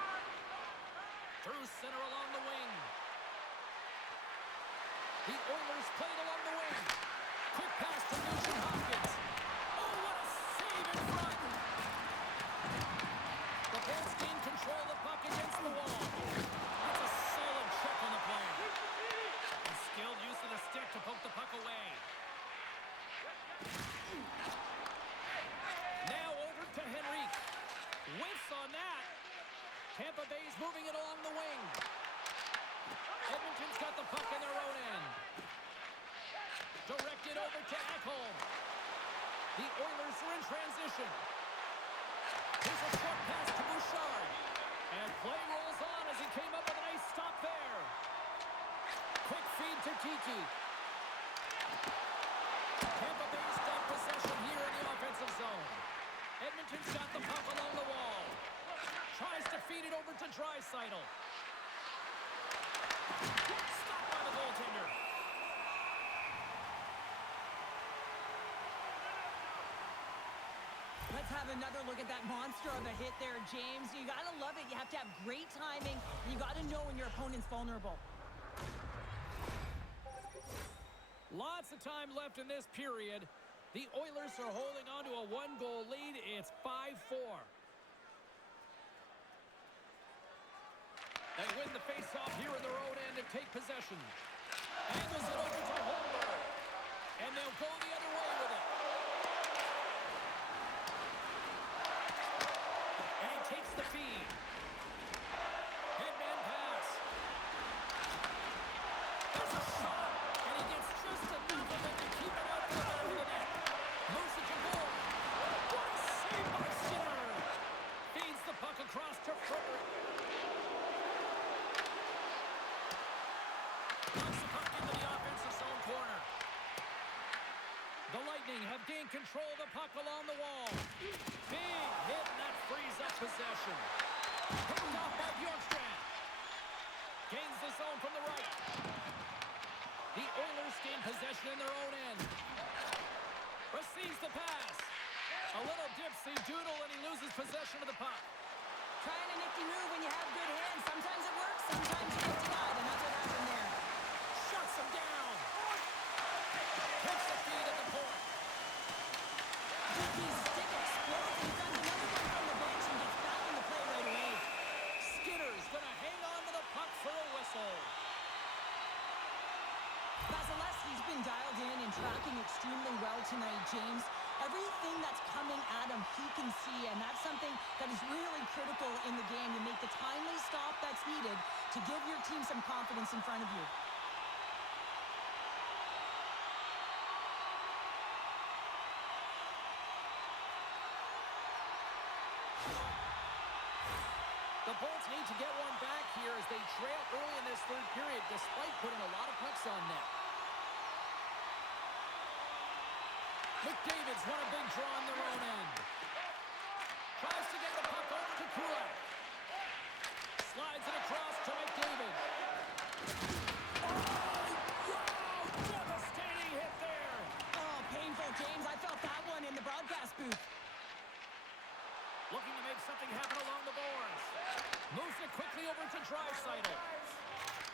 Through center along the wing. The Oilers played along the wing. Quick pass to Nugent Hopkins. Oh, what a save in front. The Bolts gain control of the puck against the wall. That's a solid check on the play. A skilled use of the stick to poke the puck away. Now over to Henrique. Whiffs on that. Tampa Bay's moving it along the wing. Edmonton's got the puck in their own end. Directed over to Ekholm. The Oilers are in transition. Here's a short pass to Bouchard. And play rolls on as he came up with a nice stop there. Quick feed to Kiki. Tampa Bay's got possession here in the offensive zone. Edmonton's got the puck along the wall. Tries to feed it over to Draisaitl. Stopped by the goaltender. Let's have another look at that monster of a hit there, James. You got to love it. You have to have great timing. And you got to know when your opponent's vulnerable. Lots of time left in this period. The Oilers are holding on to a 1-goal lead. It's 5-4. They win the faceoff here in their own end and take possession. Angles it over to Holmberg. And they'll go the other way with it. And he takes the feed. Headman pass. There's a shot. And he gets just enough of it to keep it out to the back of the net. Moves it to goal. What a save by Skinner. Feeds the puck across to Frederick. Knocks the puck into the offensive zone corner. The Lightning have gained control of the puck along the wall. Big hit, and that frees up possession. Picked off by Bjorkstrand. Gains the zone from the right. The Oilers gain possession in their own end. Receives the pass. A little dipsy doodle, and he loses possession of the puck. Trying a nifty move when you have good hands. Sometimes it works, sometimes you get denied, and that's what happened there. Shuts him down. Takes the feed at the point. Dickey's stick explodes. He's done another one from the bench and gets back in the play right away. Skinner's going to hang on to the puck for a whistle. Vasilevsky's been dialed in and tracking extremely well tonight, James. Everything that's coming at him, he can see, and that's something that is really critical in the game to make the timely stop that's needed to give your team some confidence in front of you. The Bolts need to get one back here as they trail early in this third period, despite putting a lot of pucks on net. McDavid's won a big draw on their own end. Tries to get the puck over to Kulak. Slides it across to McDavid. Oh, wow! Devastating hit there! Oh, painful, James. I felt that one in the broadcast booth. Looking to make something happen along the boards. Moves it quickly over to Draisaitl.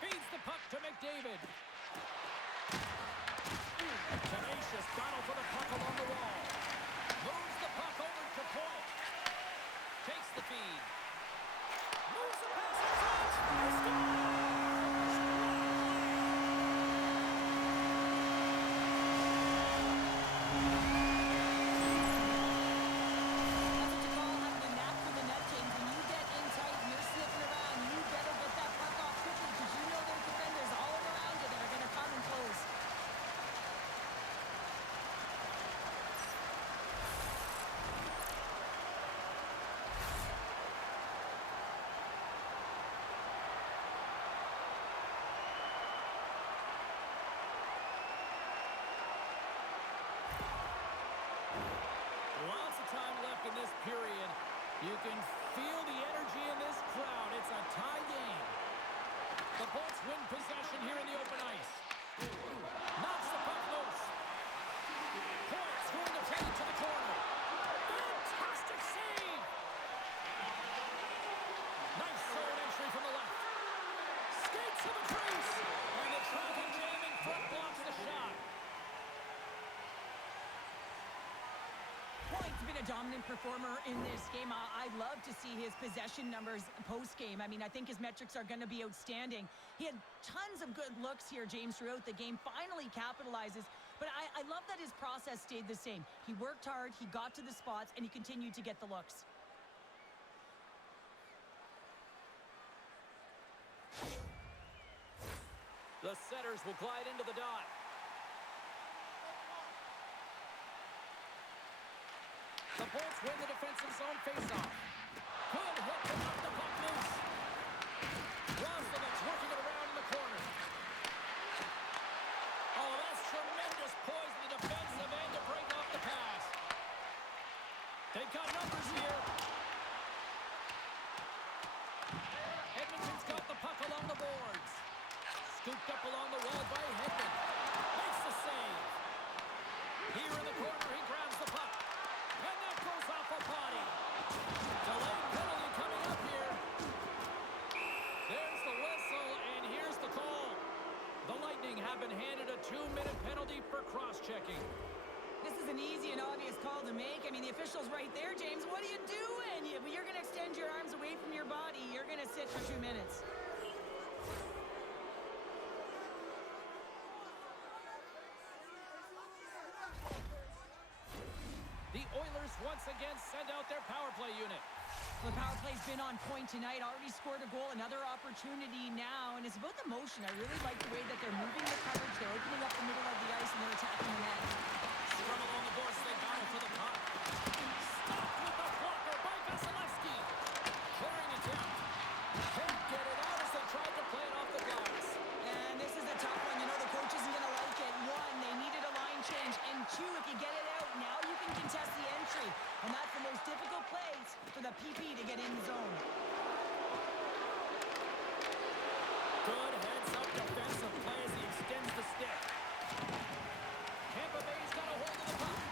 Feeds the puck to McDavid. Tenacious battle for the puck along the wall. Moves the puck over to Point. Takes the feed. Moves the pass in front. Scores! That's what you call having a knack for the net, James. When you get in tight and you're sniffing around, you better get that puck off quickly because you know there's defenders all around you that are going to come and close. Lots of time left in this period. You can feel the energy in this crowd. It's a tie game. The Bolts win possession here in the open ice. Knocks the puck loose. Point's going to take it to the corner. Fantastic save! Nice zone entry from the left. Skates to the crease. And the tracking jam in front blocks the shot. Point's been a dominant performer in this game. I love to see his possession numbers post-game. I mean, I think his metrics are going to be outstanding. He had tons of good looks here, James, throughout the game. Finally capitalizes. But I love that his process stayed the same. He worked hard, he got to the spots, and he continued to get the looks. The setters will glide into the dot. The Bolts win the defensive zone faceoff. Good hit to knock the puck loose. Roslovic's working it around in the corner. Oh, that's tremendous poise in the defensive end to break off the pass. They've got numbers here. Edmonton's got the puck along the boards. Scooped up along the wall by Hedman. Makes the save. Here in the corner, he grabs the puck. And that goes off a body. Delayed penalty coming up here. There's the whistle, and here's the call. The Lightning have been handed a 2-minute penalty for cross-checking. This is an easy and obvious call to make. I mean, the official's right there, James. What are you doing? You're going to extend your arms away from your body. You're going to sit for 2 minutes. The Oilers once again send out their power play unit. The power play's been on point tonight. Already scored a goal. Another opportunity now. And it's about the motion. I really like the way that they're moving the coverage. They're opening up the middle of the ice and they're attacking the net. Scrum along the boards, they battle for the puck. Stopped with the blocker by Vasilevsky. Clearing attempt. Can't get it out as they tried to play it off the glass. And this is a tough one. You know the coach isn't going to like it. One, they needed a line change. And two, if you get it out, now you can contest the entry. And that's the most difficult place for the PP to get in the zone. Good heads-up defensive play as he extends the stick. Tampa Bay's got a hold of the puck.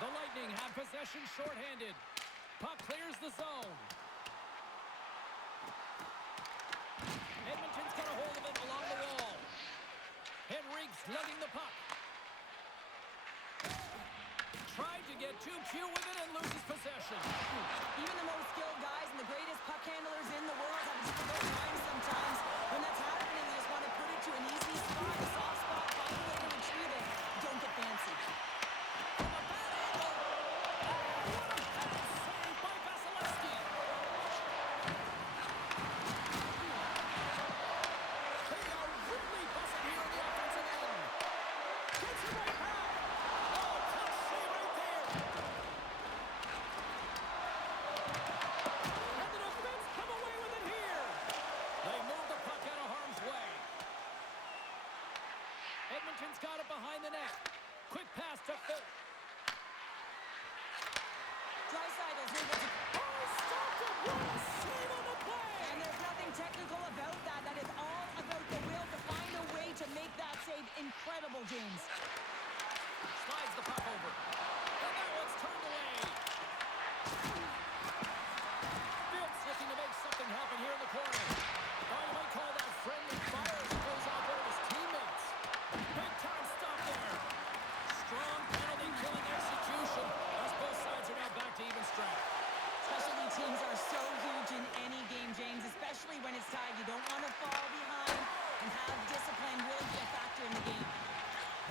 The Lightning have possession shorthanded. Puck clears the zone. Edmonton's got a hold of it along the wall. Henrique's lugging the puck. Tried to get too cute with it and loses possession. Even the most skilled guys and the greatest puck handlers in the world have a difficult time sometimes. When that's happening, they just want to put it to an easy spot, a soft spot, find a way to retrieve it. Don't get fancy. From a bad angle. Oh, what a save by Vasilevsky. Edmonton's got it behind the net. Quick pass to Phil. Dreisaitl's able to... Oh, stopped it! What a save on the play! And there's nothing technical about that. That is all about the will to find a way to make that save incredible, James. Slides the puck over. And now it's turned away. Phil's looking to make something happen here in the corner. Oh, you might call that friendly fire as he goes out there with his teammates. Big time stop there. Strong penalty killing execution as both sides are now back to even strength. Specialty teams are so huge in any game, James, especially when it's tied. You don't want to fall behind and have discipline really be a factor in the game.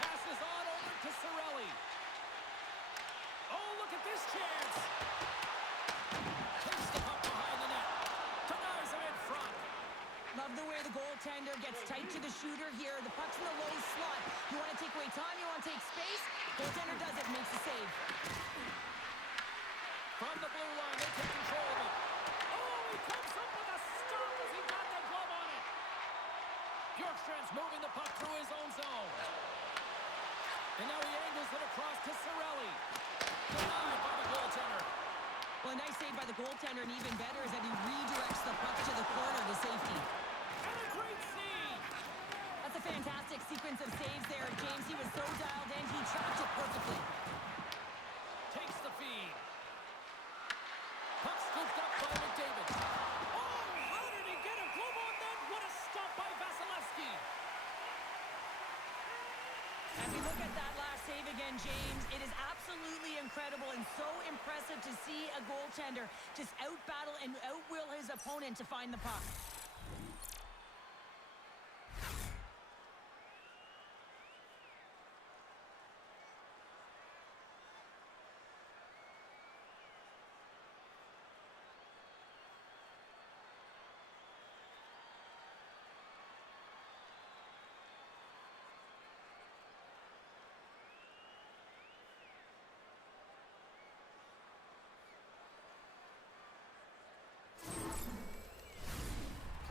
Passes on over to Cirelli. Oh, look at this chance. Takes the puck behind the net. Denies him in front. Love the way the goaltender gets tight to the shooter here. The puck's in the low slot. You want to take away time, you want to take space. Goaltender does it, makes the save. From the blue line, they take control of it. Oh, he comes up with a stop as he got the glove on it. Bjorkstrand's moving the puck through his own zone. And now he angles it across to Cirelli. Denied by the goaltender. Well, a nice save by the goaltender, and even better is that he redirects the puck to the corner to safety. And a great save. That's a fantastic sequence of saves there, James. He was so dialed in, he tracked it perfectly. Takes the feed. Puck scooped up by McDavid. Oh, how did he get a glove on that? What a stop by Vasilevsky. As we look at that last save again, James, it is absolutely incredible and so impressive to see a goaltender just out-battle and out-will his opponent to find the puck.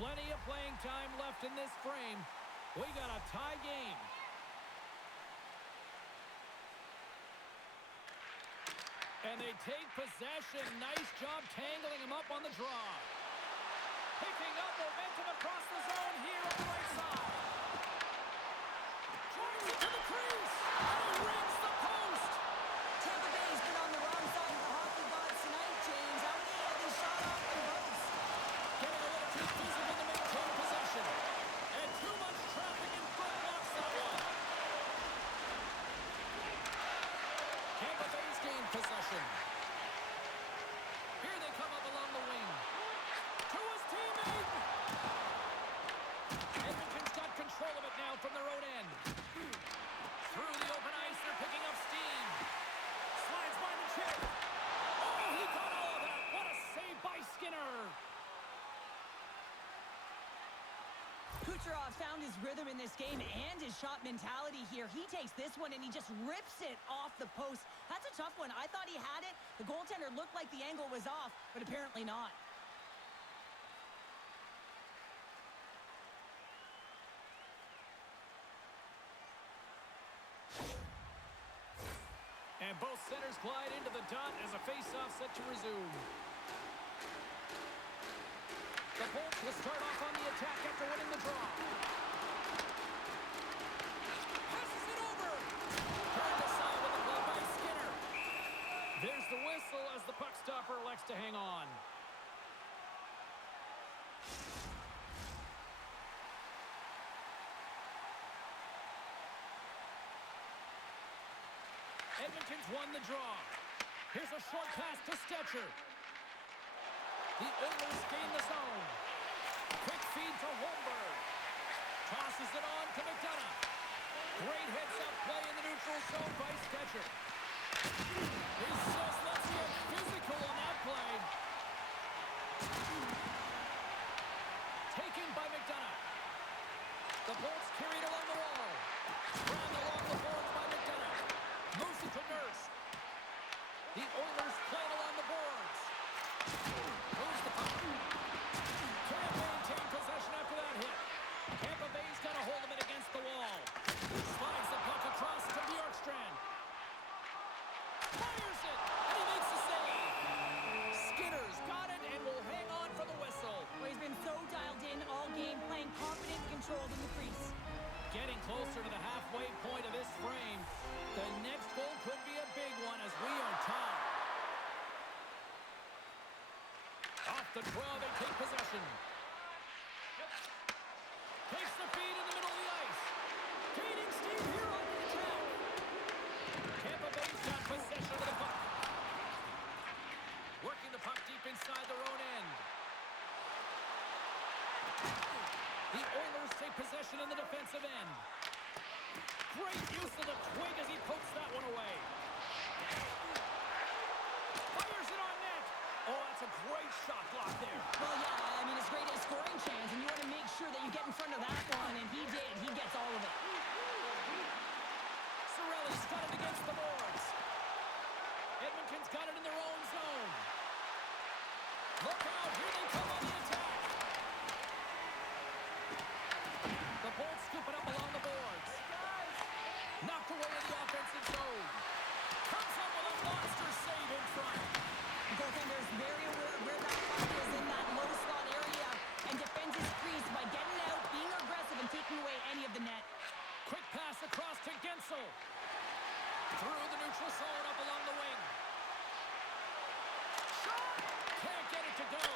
Plenty of playing time left in this frame. We got a tie game. And they take possession. Nice job tangling him up on the draw. Picking up momentum across the zone here on the right side. Drives it to the crease. And he rings the post. Tampa Bay's been on the wrong side of the hockey gods tonight, James. How many have they shot off their boats? Getting a little too physical to maintain possession. And too much traffic in front blocks that one. Tampa Bay's gained possession. Here they come up along the wing. To his teammate. Edmonton's got control of it now from their own end. Through the open ice, they're picking up steam. Slides by the chip. Oh, he got all of that. What a save by Skinner. Kucherov found his rhythm in this game and his shot mentality here. He takes this one and he just rips it off the post. That's a tough one. I thought he had it. The goaltender looked like the angle was off, but apparently not. And both centers glide into the dot as a face-off set to resume. The Bolts will start off on the attack after winning the draw. Passes it over. Turned aside with a glove by Skinner. There's the whistle as the puck stopper elects to hang on. Edmonton's won the draw. Here's a short pass to Stetcher. The Oilers gain the zone. Quick feed to Holmberg. Tosses it on to McDonough. Great heads-up play in the neutral zone by Stetcher. He says let's get physical on that play. Taken by McDonough. The Bolts carried along the wall. Run along the boards by McDonough. Moves it to Nurse. The Oilers play it along the boards. Moves the puck. Can't maintain possession after that hit. Tampa Bay's got a hold of it against the wall. Slides the puck controlled in the crease. Getting closer to the halfway point of this frame. The next goal could be a big one as we are tied. Off the draw, they take possession. Takes the feed in the middle of the ice. Gaining steam here on the attack. Tampa Bay's got possession of the puck. Working the puck deep inside their own end. The Oilers take possession in the defensive end. Great use of the twig as he pokes that one away. Fires it on net. Oh, that's a great shot block there. Well, yeah, I mean, it's great at scoring chance, and you want to make sure that you get in front of that one, and he did. He gets all of it. Cirelli's got it against the boards. Edmonton's got it in their own zone. Look out, here they come on the attack. The Bolts scoop it up along the boards. Knocked away in the offensive zone. Comes up with a monster save in front. The goaltender is very aware of where that puck is in that low slot area and defends his crease by getting out, being aggressive, and taking away any of the net. Quick pass across to Gensel. Through the neutral zone up along the wing. Shot! Can't get it to go.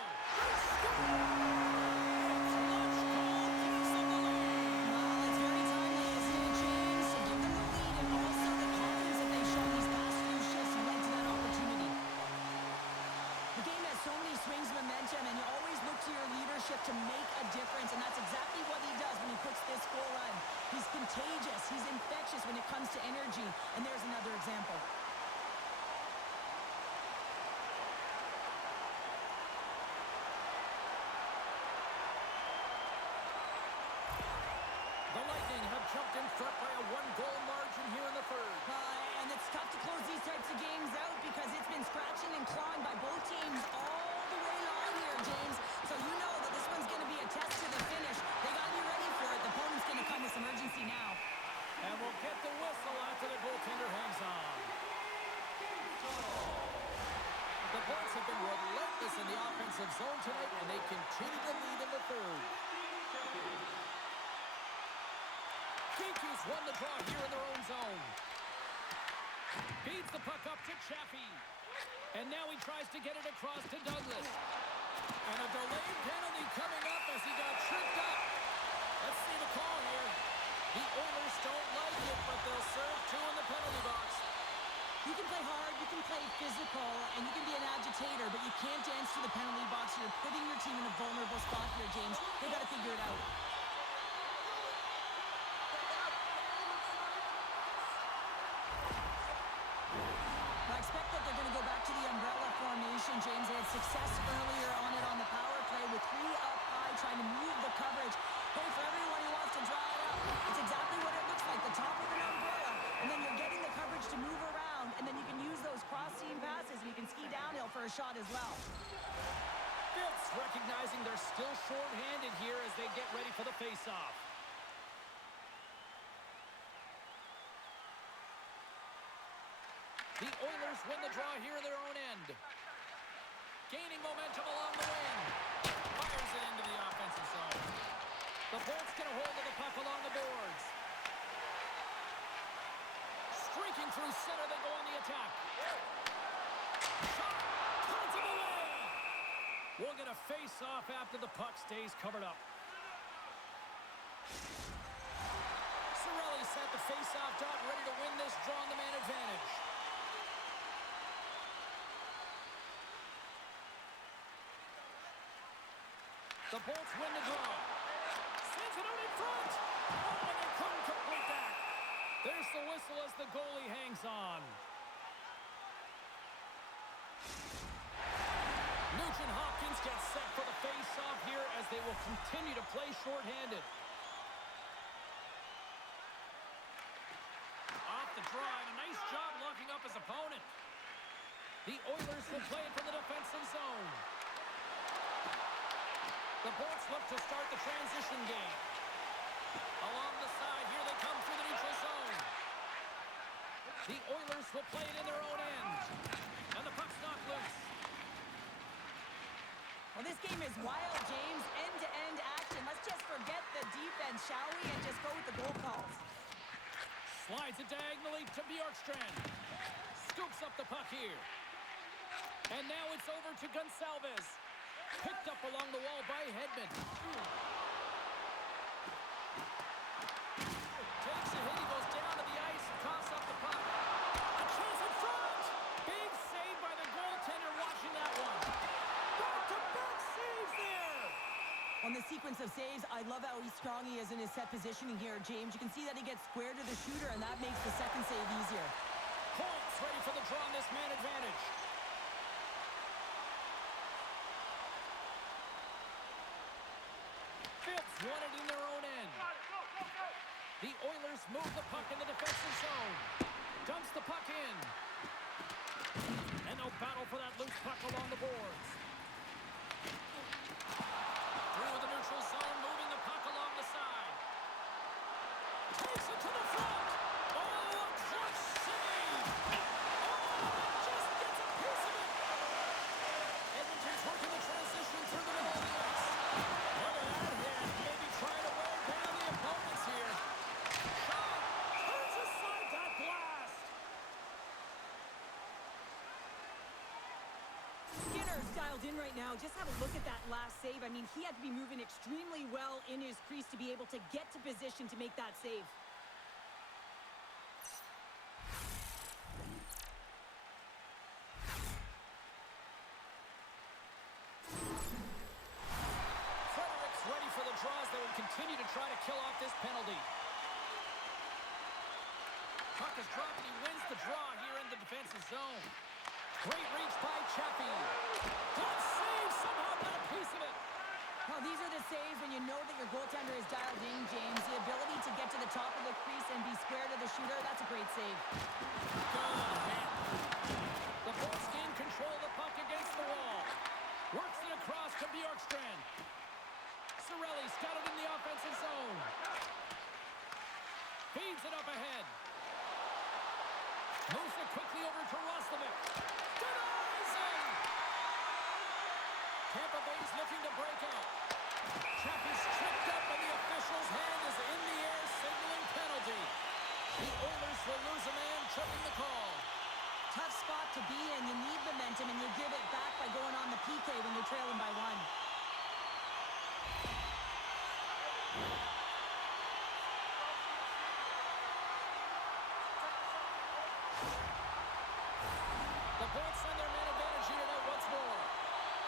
To make a difference, and that's exactly what he does when he puts this goal on. He's contagious, he's infectious when it comes to energy, and there's another example. The Lightning have jumped in front by a one-goal margin here in the third. And it's tough to close these types of games out because it's been scratching and clawing by both teams all the way long here, James. So you know that this one's going to be a test to the finish. They got to be ready for it. The opponent's going to come with some urgency now. And we'll get the whistle after the goaltender hangs on. The Bolts have been relentless in the offensive zone tonight, and they continue to lead in the third. Kiki's won the draw here in their own zone. Feeds the puck up to Chaffee. And now he tries to get it across to Douglas. And a delayed penalty coming up as he got tripped up. Let's see the call here. The Oilers don't like it, but they'll serve two in the penalty box. You can play hard, you can play physical, and you can be an agitator, but you can't dance to the penalty box. You're putting your team in a vulnerable spot here, James. They got to figure it out. I expect that they're going to go back to the umbrella formation, James. They had success earlier on it on the power play with 3 up high, trying to move the coverage. Hey, for everyone who wants to draw it up, it's exactly what it looks like, the top of an umbrella, and then you're getting the coverage to move around, and then you can use those cross-seam passes, and you can ski downhill for a shot as well. Phillips recognizing they're still short-handed here as they get ready for the face-off. The Oilers win the draw here in their own end. Gaining momentum along the wing. Fires it into the offensive zone. The Bolts get a hold of the puck along the boards. Streaking through center, they go on the attack. Shot! Turns it away! We'll get a face-off after the puck stays covered up. Cirelli's at the face-off dot, ready to win this draw on the man advantage. The Bolts win the draw. Sends it out in front. Oh, and they couldn't complete that. There's the whistle as the goalie hangs on. Nugent Hopkins gets set for the face-off here as they will continue to play shorthanded. Off the draw, and a nice job locking up his opponent. The Oilers will play it from the defensive zone. The Bolts look to start the transition game. Along the side, here they come through the neutral zone. The Oilers will play it in their own end. And the puck's knocked loose. Well, this game is wild, James. End-to-end action. Let's just forget the defense. defense, shall we? And just go with the goal calls. Slides it diagonally to Bjorkstrand. Scoops up the puck here. And now it's over to Gonsalves. Picked up along the wall by Hedman. Takes a hit. He goes down to the ice and coughs up the puck. A chance in front. Big save by the goaltender watching that one. Back-to-back saves there. On the sequence of saves, I love how strong he is in his set positioning here, James. You can see that he gets square to the shooter, and that makes the second save easier. Points ready for the draw on this man advantage. Phillips won it in their own end. The Oilers move the puck in the defensive zone. Dumps the puck in. And they'll battle for that loose puck along the boards. Through the neutral zone, moving the puck along the side. Takes it to the front. Oh, a clutch save. Oh, just gets a piece of it. Edmonton's working the transition through the middle of the ice. Look at that hit. Maybe trying to wear down the opponents here. Shot. Turns aside that blast. Skinner's dialed in right now. Just have a look at that last save. I mean, he had to be moving extremely well in his crease to be able to get to position to make that save. Fredericks ready for the draws. They will continue to try to kill off this penalty. Puck is dropped and he wins the draw here in the defensive zone. Great reach by Chappie. Good save. Somehow got a piece of it. Well, these are the saves when you know that your goaltender is dialed in, James. The ability to get to the top of the crease and be square to the shooter, that's a great save. Good hit. The Bolts in control of the puck against the wall. Works it across to Bjorkstrand. Cirelli's got it in the offensive zone. Feeds it up ahead. Moves it quickly over to Roslovic. Denies him! Tampa Bay's looking to break out. Chappie's tripped up and the official's hand is in the air signaling penalty. The Oilers will lose a man, tripping the call. Tough spot to be in. You need momentum, and you give it back by going on the PK when you're trailing by one. The Bolts send their man advantage unit out once more.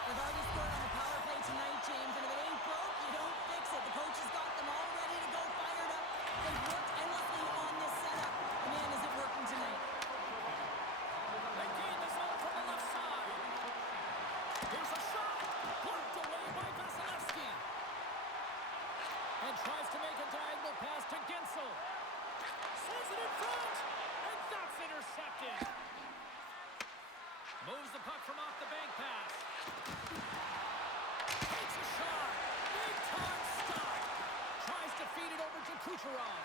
They've already scored on the power play tonight, James, and if it ain't broke, you don't fix it. The coach has got them all ready to go, fired up. They've worked endlessly on this setup. And man, is it working tonight. They gain the zone from the left side. Here's a shot. Blocked away by Vasilevsky. And tries to make a diagonal pass to Gensel. Sends it in front. And that's intercepted. Moves the puck from off the bank pass. Takes a shot. Big time stop. Tries to feed it over to Kucherov.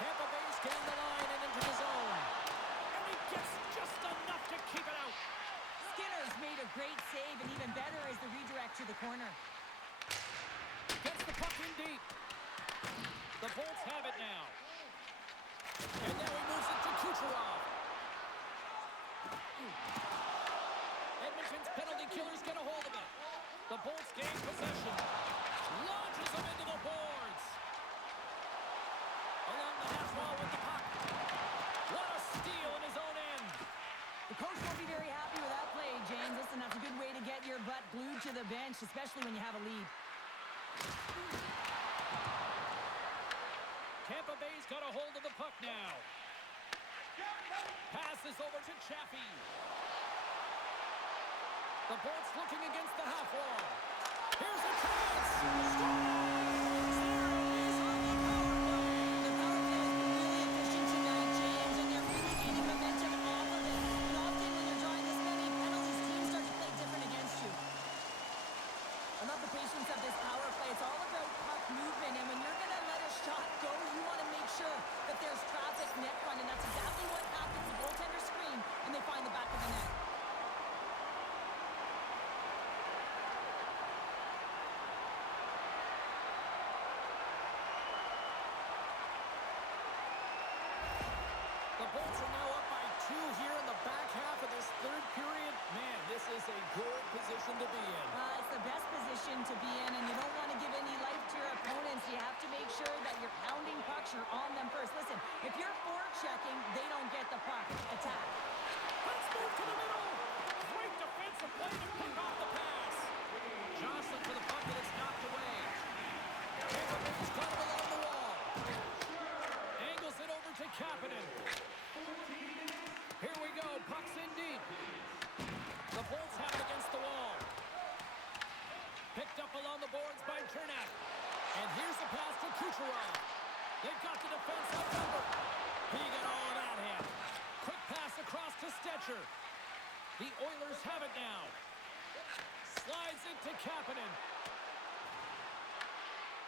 Tampa Bay's getting the line and into the zone. And he gets just enough to keep it out. Skinner's made a great save, and even better is the redirect to the corner. Gets the puck in deep. The Bolts have it now. And now he moves it to Kucherov. Edmonton's penalty killers get a hold of it. The Bolts gain possession. Launches them into the boards. Along the half wall with the puck. What a steal in his own end. The coach won't be very happy with that play, James. Listen, that's a good way to get your butt glued to the bench, especially when you have a lead. Tampa Bay's got a hold of the puck now. Passes over to Chappie. The Bolts looking against the half wall. Here's a chance. Scores! There it is on the power play. The power play has been really efficient tonight, James, and they're really gaining momentum off of it. And often when you're drawing this many penalties, teams start to play different against you. I love the patience of this power play. It's all about puck movement, and when you're going to let a shot go, you want to make sure that there's traffic net front, and that's exactly what happens. The goaltender screen, and they find the back of the net. third period, man, this is a good position to be in. It's the best position to be in, and you don't want to give any life to your opponents. You have to make sure that you're pounding pucks, you're on them first. Listen, if you're forechecking, they don't get the puck. Attack. Let's move to the middle. Great defensive play to pick off the pass. Johnson for the puck, and it's knocked away. Tampa Bay's got him along the wall. Angles it over to Kapanen. Here we go. Puck's in deep. The Bolts have it against the wall. Picked up along the boards by Chernak. And here's the pass to Kucherov. They've got the defense outnumbered. He got all of that hit. Quick pass across to Stetcher. The Oilers have it now. Slides it to Kapanen.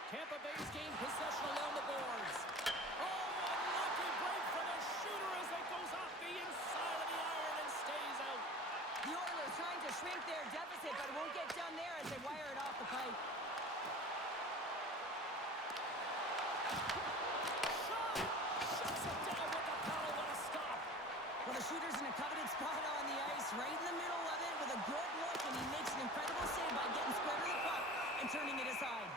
Tampa Bay's gained possession along the boards. Oh, unlucky break for the shooter as it goes off the inside of the iron and stays out. The Oilers trying to shrink their deficit, but it won't get done there as they wire it off the pipe. Shot! Shuts it down with the power. What a stop. Well, the shooter's in a coveted spot on the ice, right in the middle of it with a good look, and he makes an incredible save by getting square to the puck and turning it aside.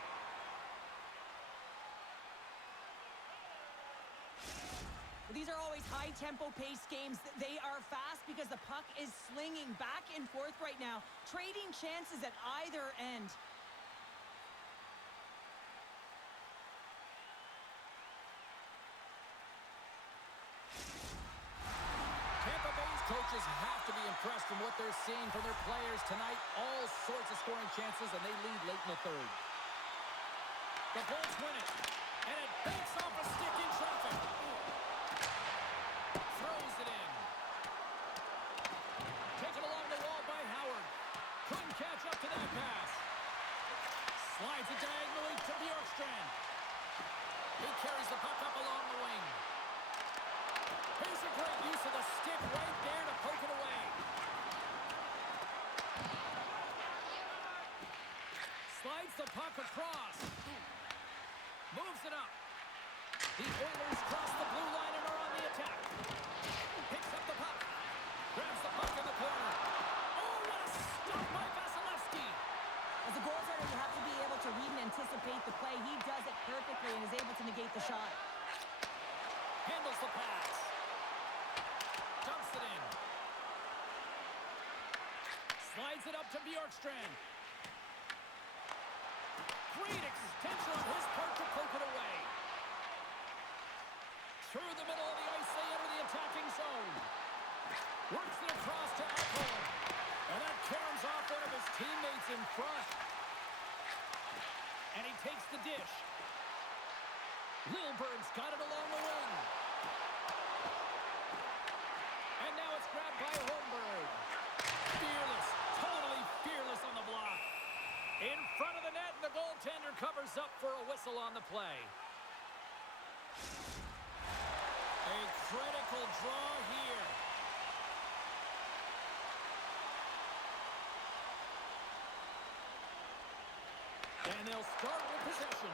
These are always high-tempo pace games. They are fast because the puck is slinging back and forth right now, trading chances at either end. Tampa Bay's coaches have to be impressed from what they're seeing from their players tonight. All sorts of scoring chances, and they lead late in the third. The Bolts win it, and it banks off a stick in traffic. Throws it in. Taken along the wall by Howard. Couldn't catch up to that pass. Slides it diagonally to Bjorkstrand. He carries the puck up along the wing. Here's a great use of the stick right there to poke it away. Slides the puck across. Moves it up. The Oilers cross the blue line and are on the attack. Picks up the puck. Grabs the puck in the corner. Oh, what a stop by Vasilevsky. As a goaltender, you have to be able to read and anticipate the play. He does it perfectly and is able to negate the shot. Handles the pass. Dumps it in. Slides it up to Bjorkstrand. Great extension on his part to poke it away. Through the middle of the ice, they enter the attacking zone. Works it across to Ekholm. And that caroms off one of his teammates in front. And he takes the dish. Lilberg's got it along the wing. And now it's grabbed by Holmberg. Fearless, totally fearless on the block. In front of the net, and the goaltender covers up for a whistle on the play. A critical draw here. And they'll start with possession.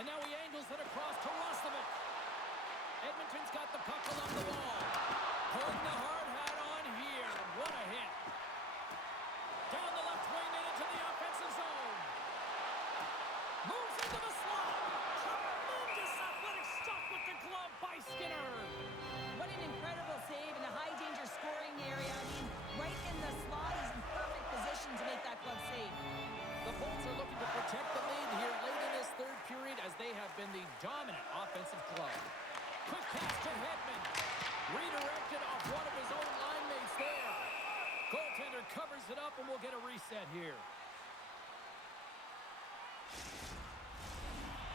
And now he angles it across to Roslovic. Edmonton's got the puck along the wall. Pulling the hard hat on here. What a hit. Down the left wing and into the offensive zone. Moves into the slot. Tremendous athletic stop with the glove by Skinner. What an incredible save in a high-danger scoring area. I mean, right in the slot, he's in perfect position to make that glove save. The Bolts are looking to protect the lead here late in this third period as they have been the dominant offensive club. Quick pass to Hedman. Redirected off one of his own line mates there. Goaltender covers it up and we'll get a reset here.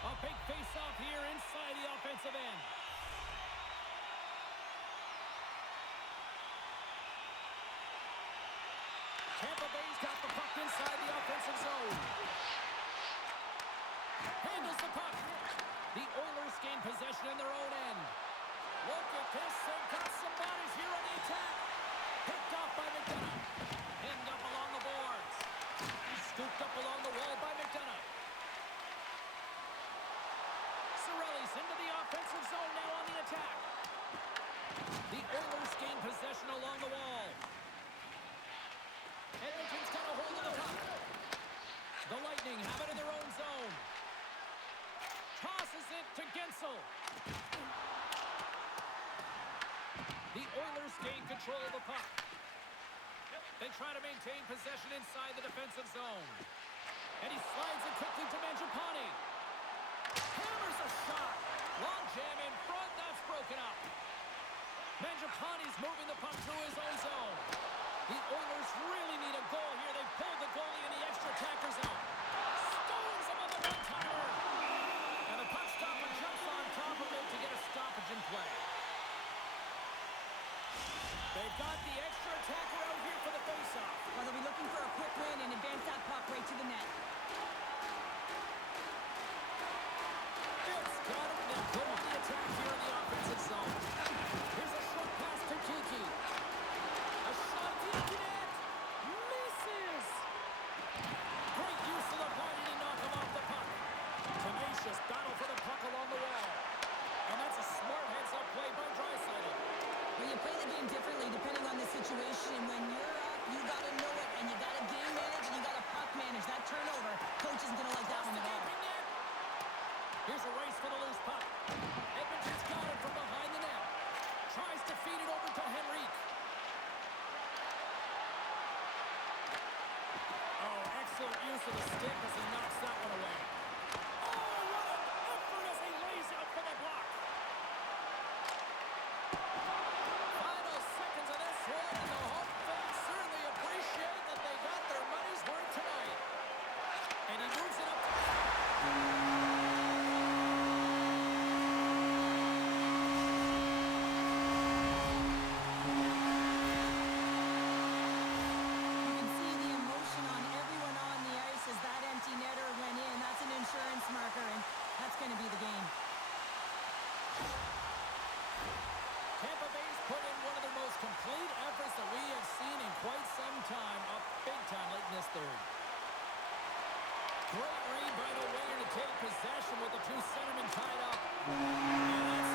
A big face-off here inside the offensive end. Tampa Bay's got the puck inside the offensive zone. Handles the puck. The Oilers gain possession in their own end. Look at this. They've got some bodies here on the attack. Picked off by McDonough. Pinned up along the boards. Scooped up along the wall by McDonough. Cirelli's into the offensive zone now on the attack. The Oilers gain possession along the The Oilers gain control of the puck. They try to maintain possession inside the defensive zone. And he slides it quickly to Mangiapane. Hammers a shot. Long jam in front. That's broken up. Mangiapane's moving the puck through his own zone. The Oilers really need a goal here. They pulled the goalie in the extra attacker zone. Stones him on the one-timer. And the puck stopper jumps on top of it to get a stoppage in play. They've got the extra attacker out here for the faceoff. Well, they'll be looking for a quick win and advance that puck right to the net. It's got it. They'll go on the attack here in the offensive zone. Here's a short pass to Kiki. A shot to the net. Misses. Great use of the body to knock him off the puck. Tenacious battle for the puck along the wall. And that's a smart heads-up play by Draisaitl. Well, you play the game differently depending on the situation. When you're up, you got to know it, and you got to game manage, and you got to puck manage. That turnover, coach isn't going to like that one at all. Here's a race for the loose puck. Edmonton's got it from behind the net. Tries to feed it over to Henrique. Oh, excellent use of the stick as he knocks that one away. Oh, what an effort as he lays out for the block. Final seconds of this one, and the home fans certainly appreciate that they got their money's worth tonight. And he moves it up to... marker, and that's going to be the game. Tampa Bay's put in one of their most complete efforts that we have seen in quite some time, up big time late in this third. Great read by the winger to take possession with the two centermen tied up. And that's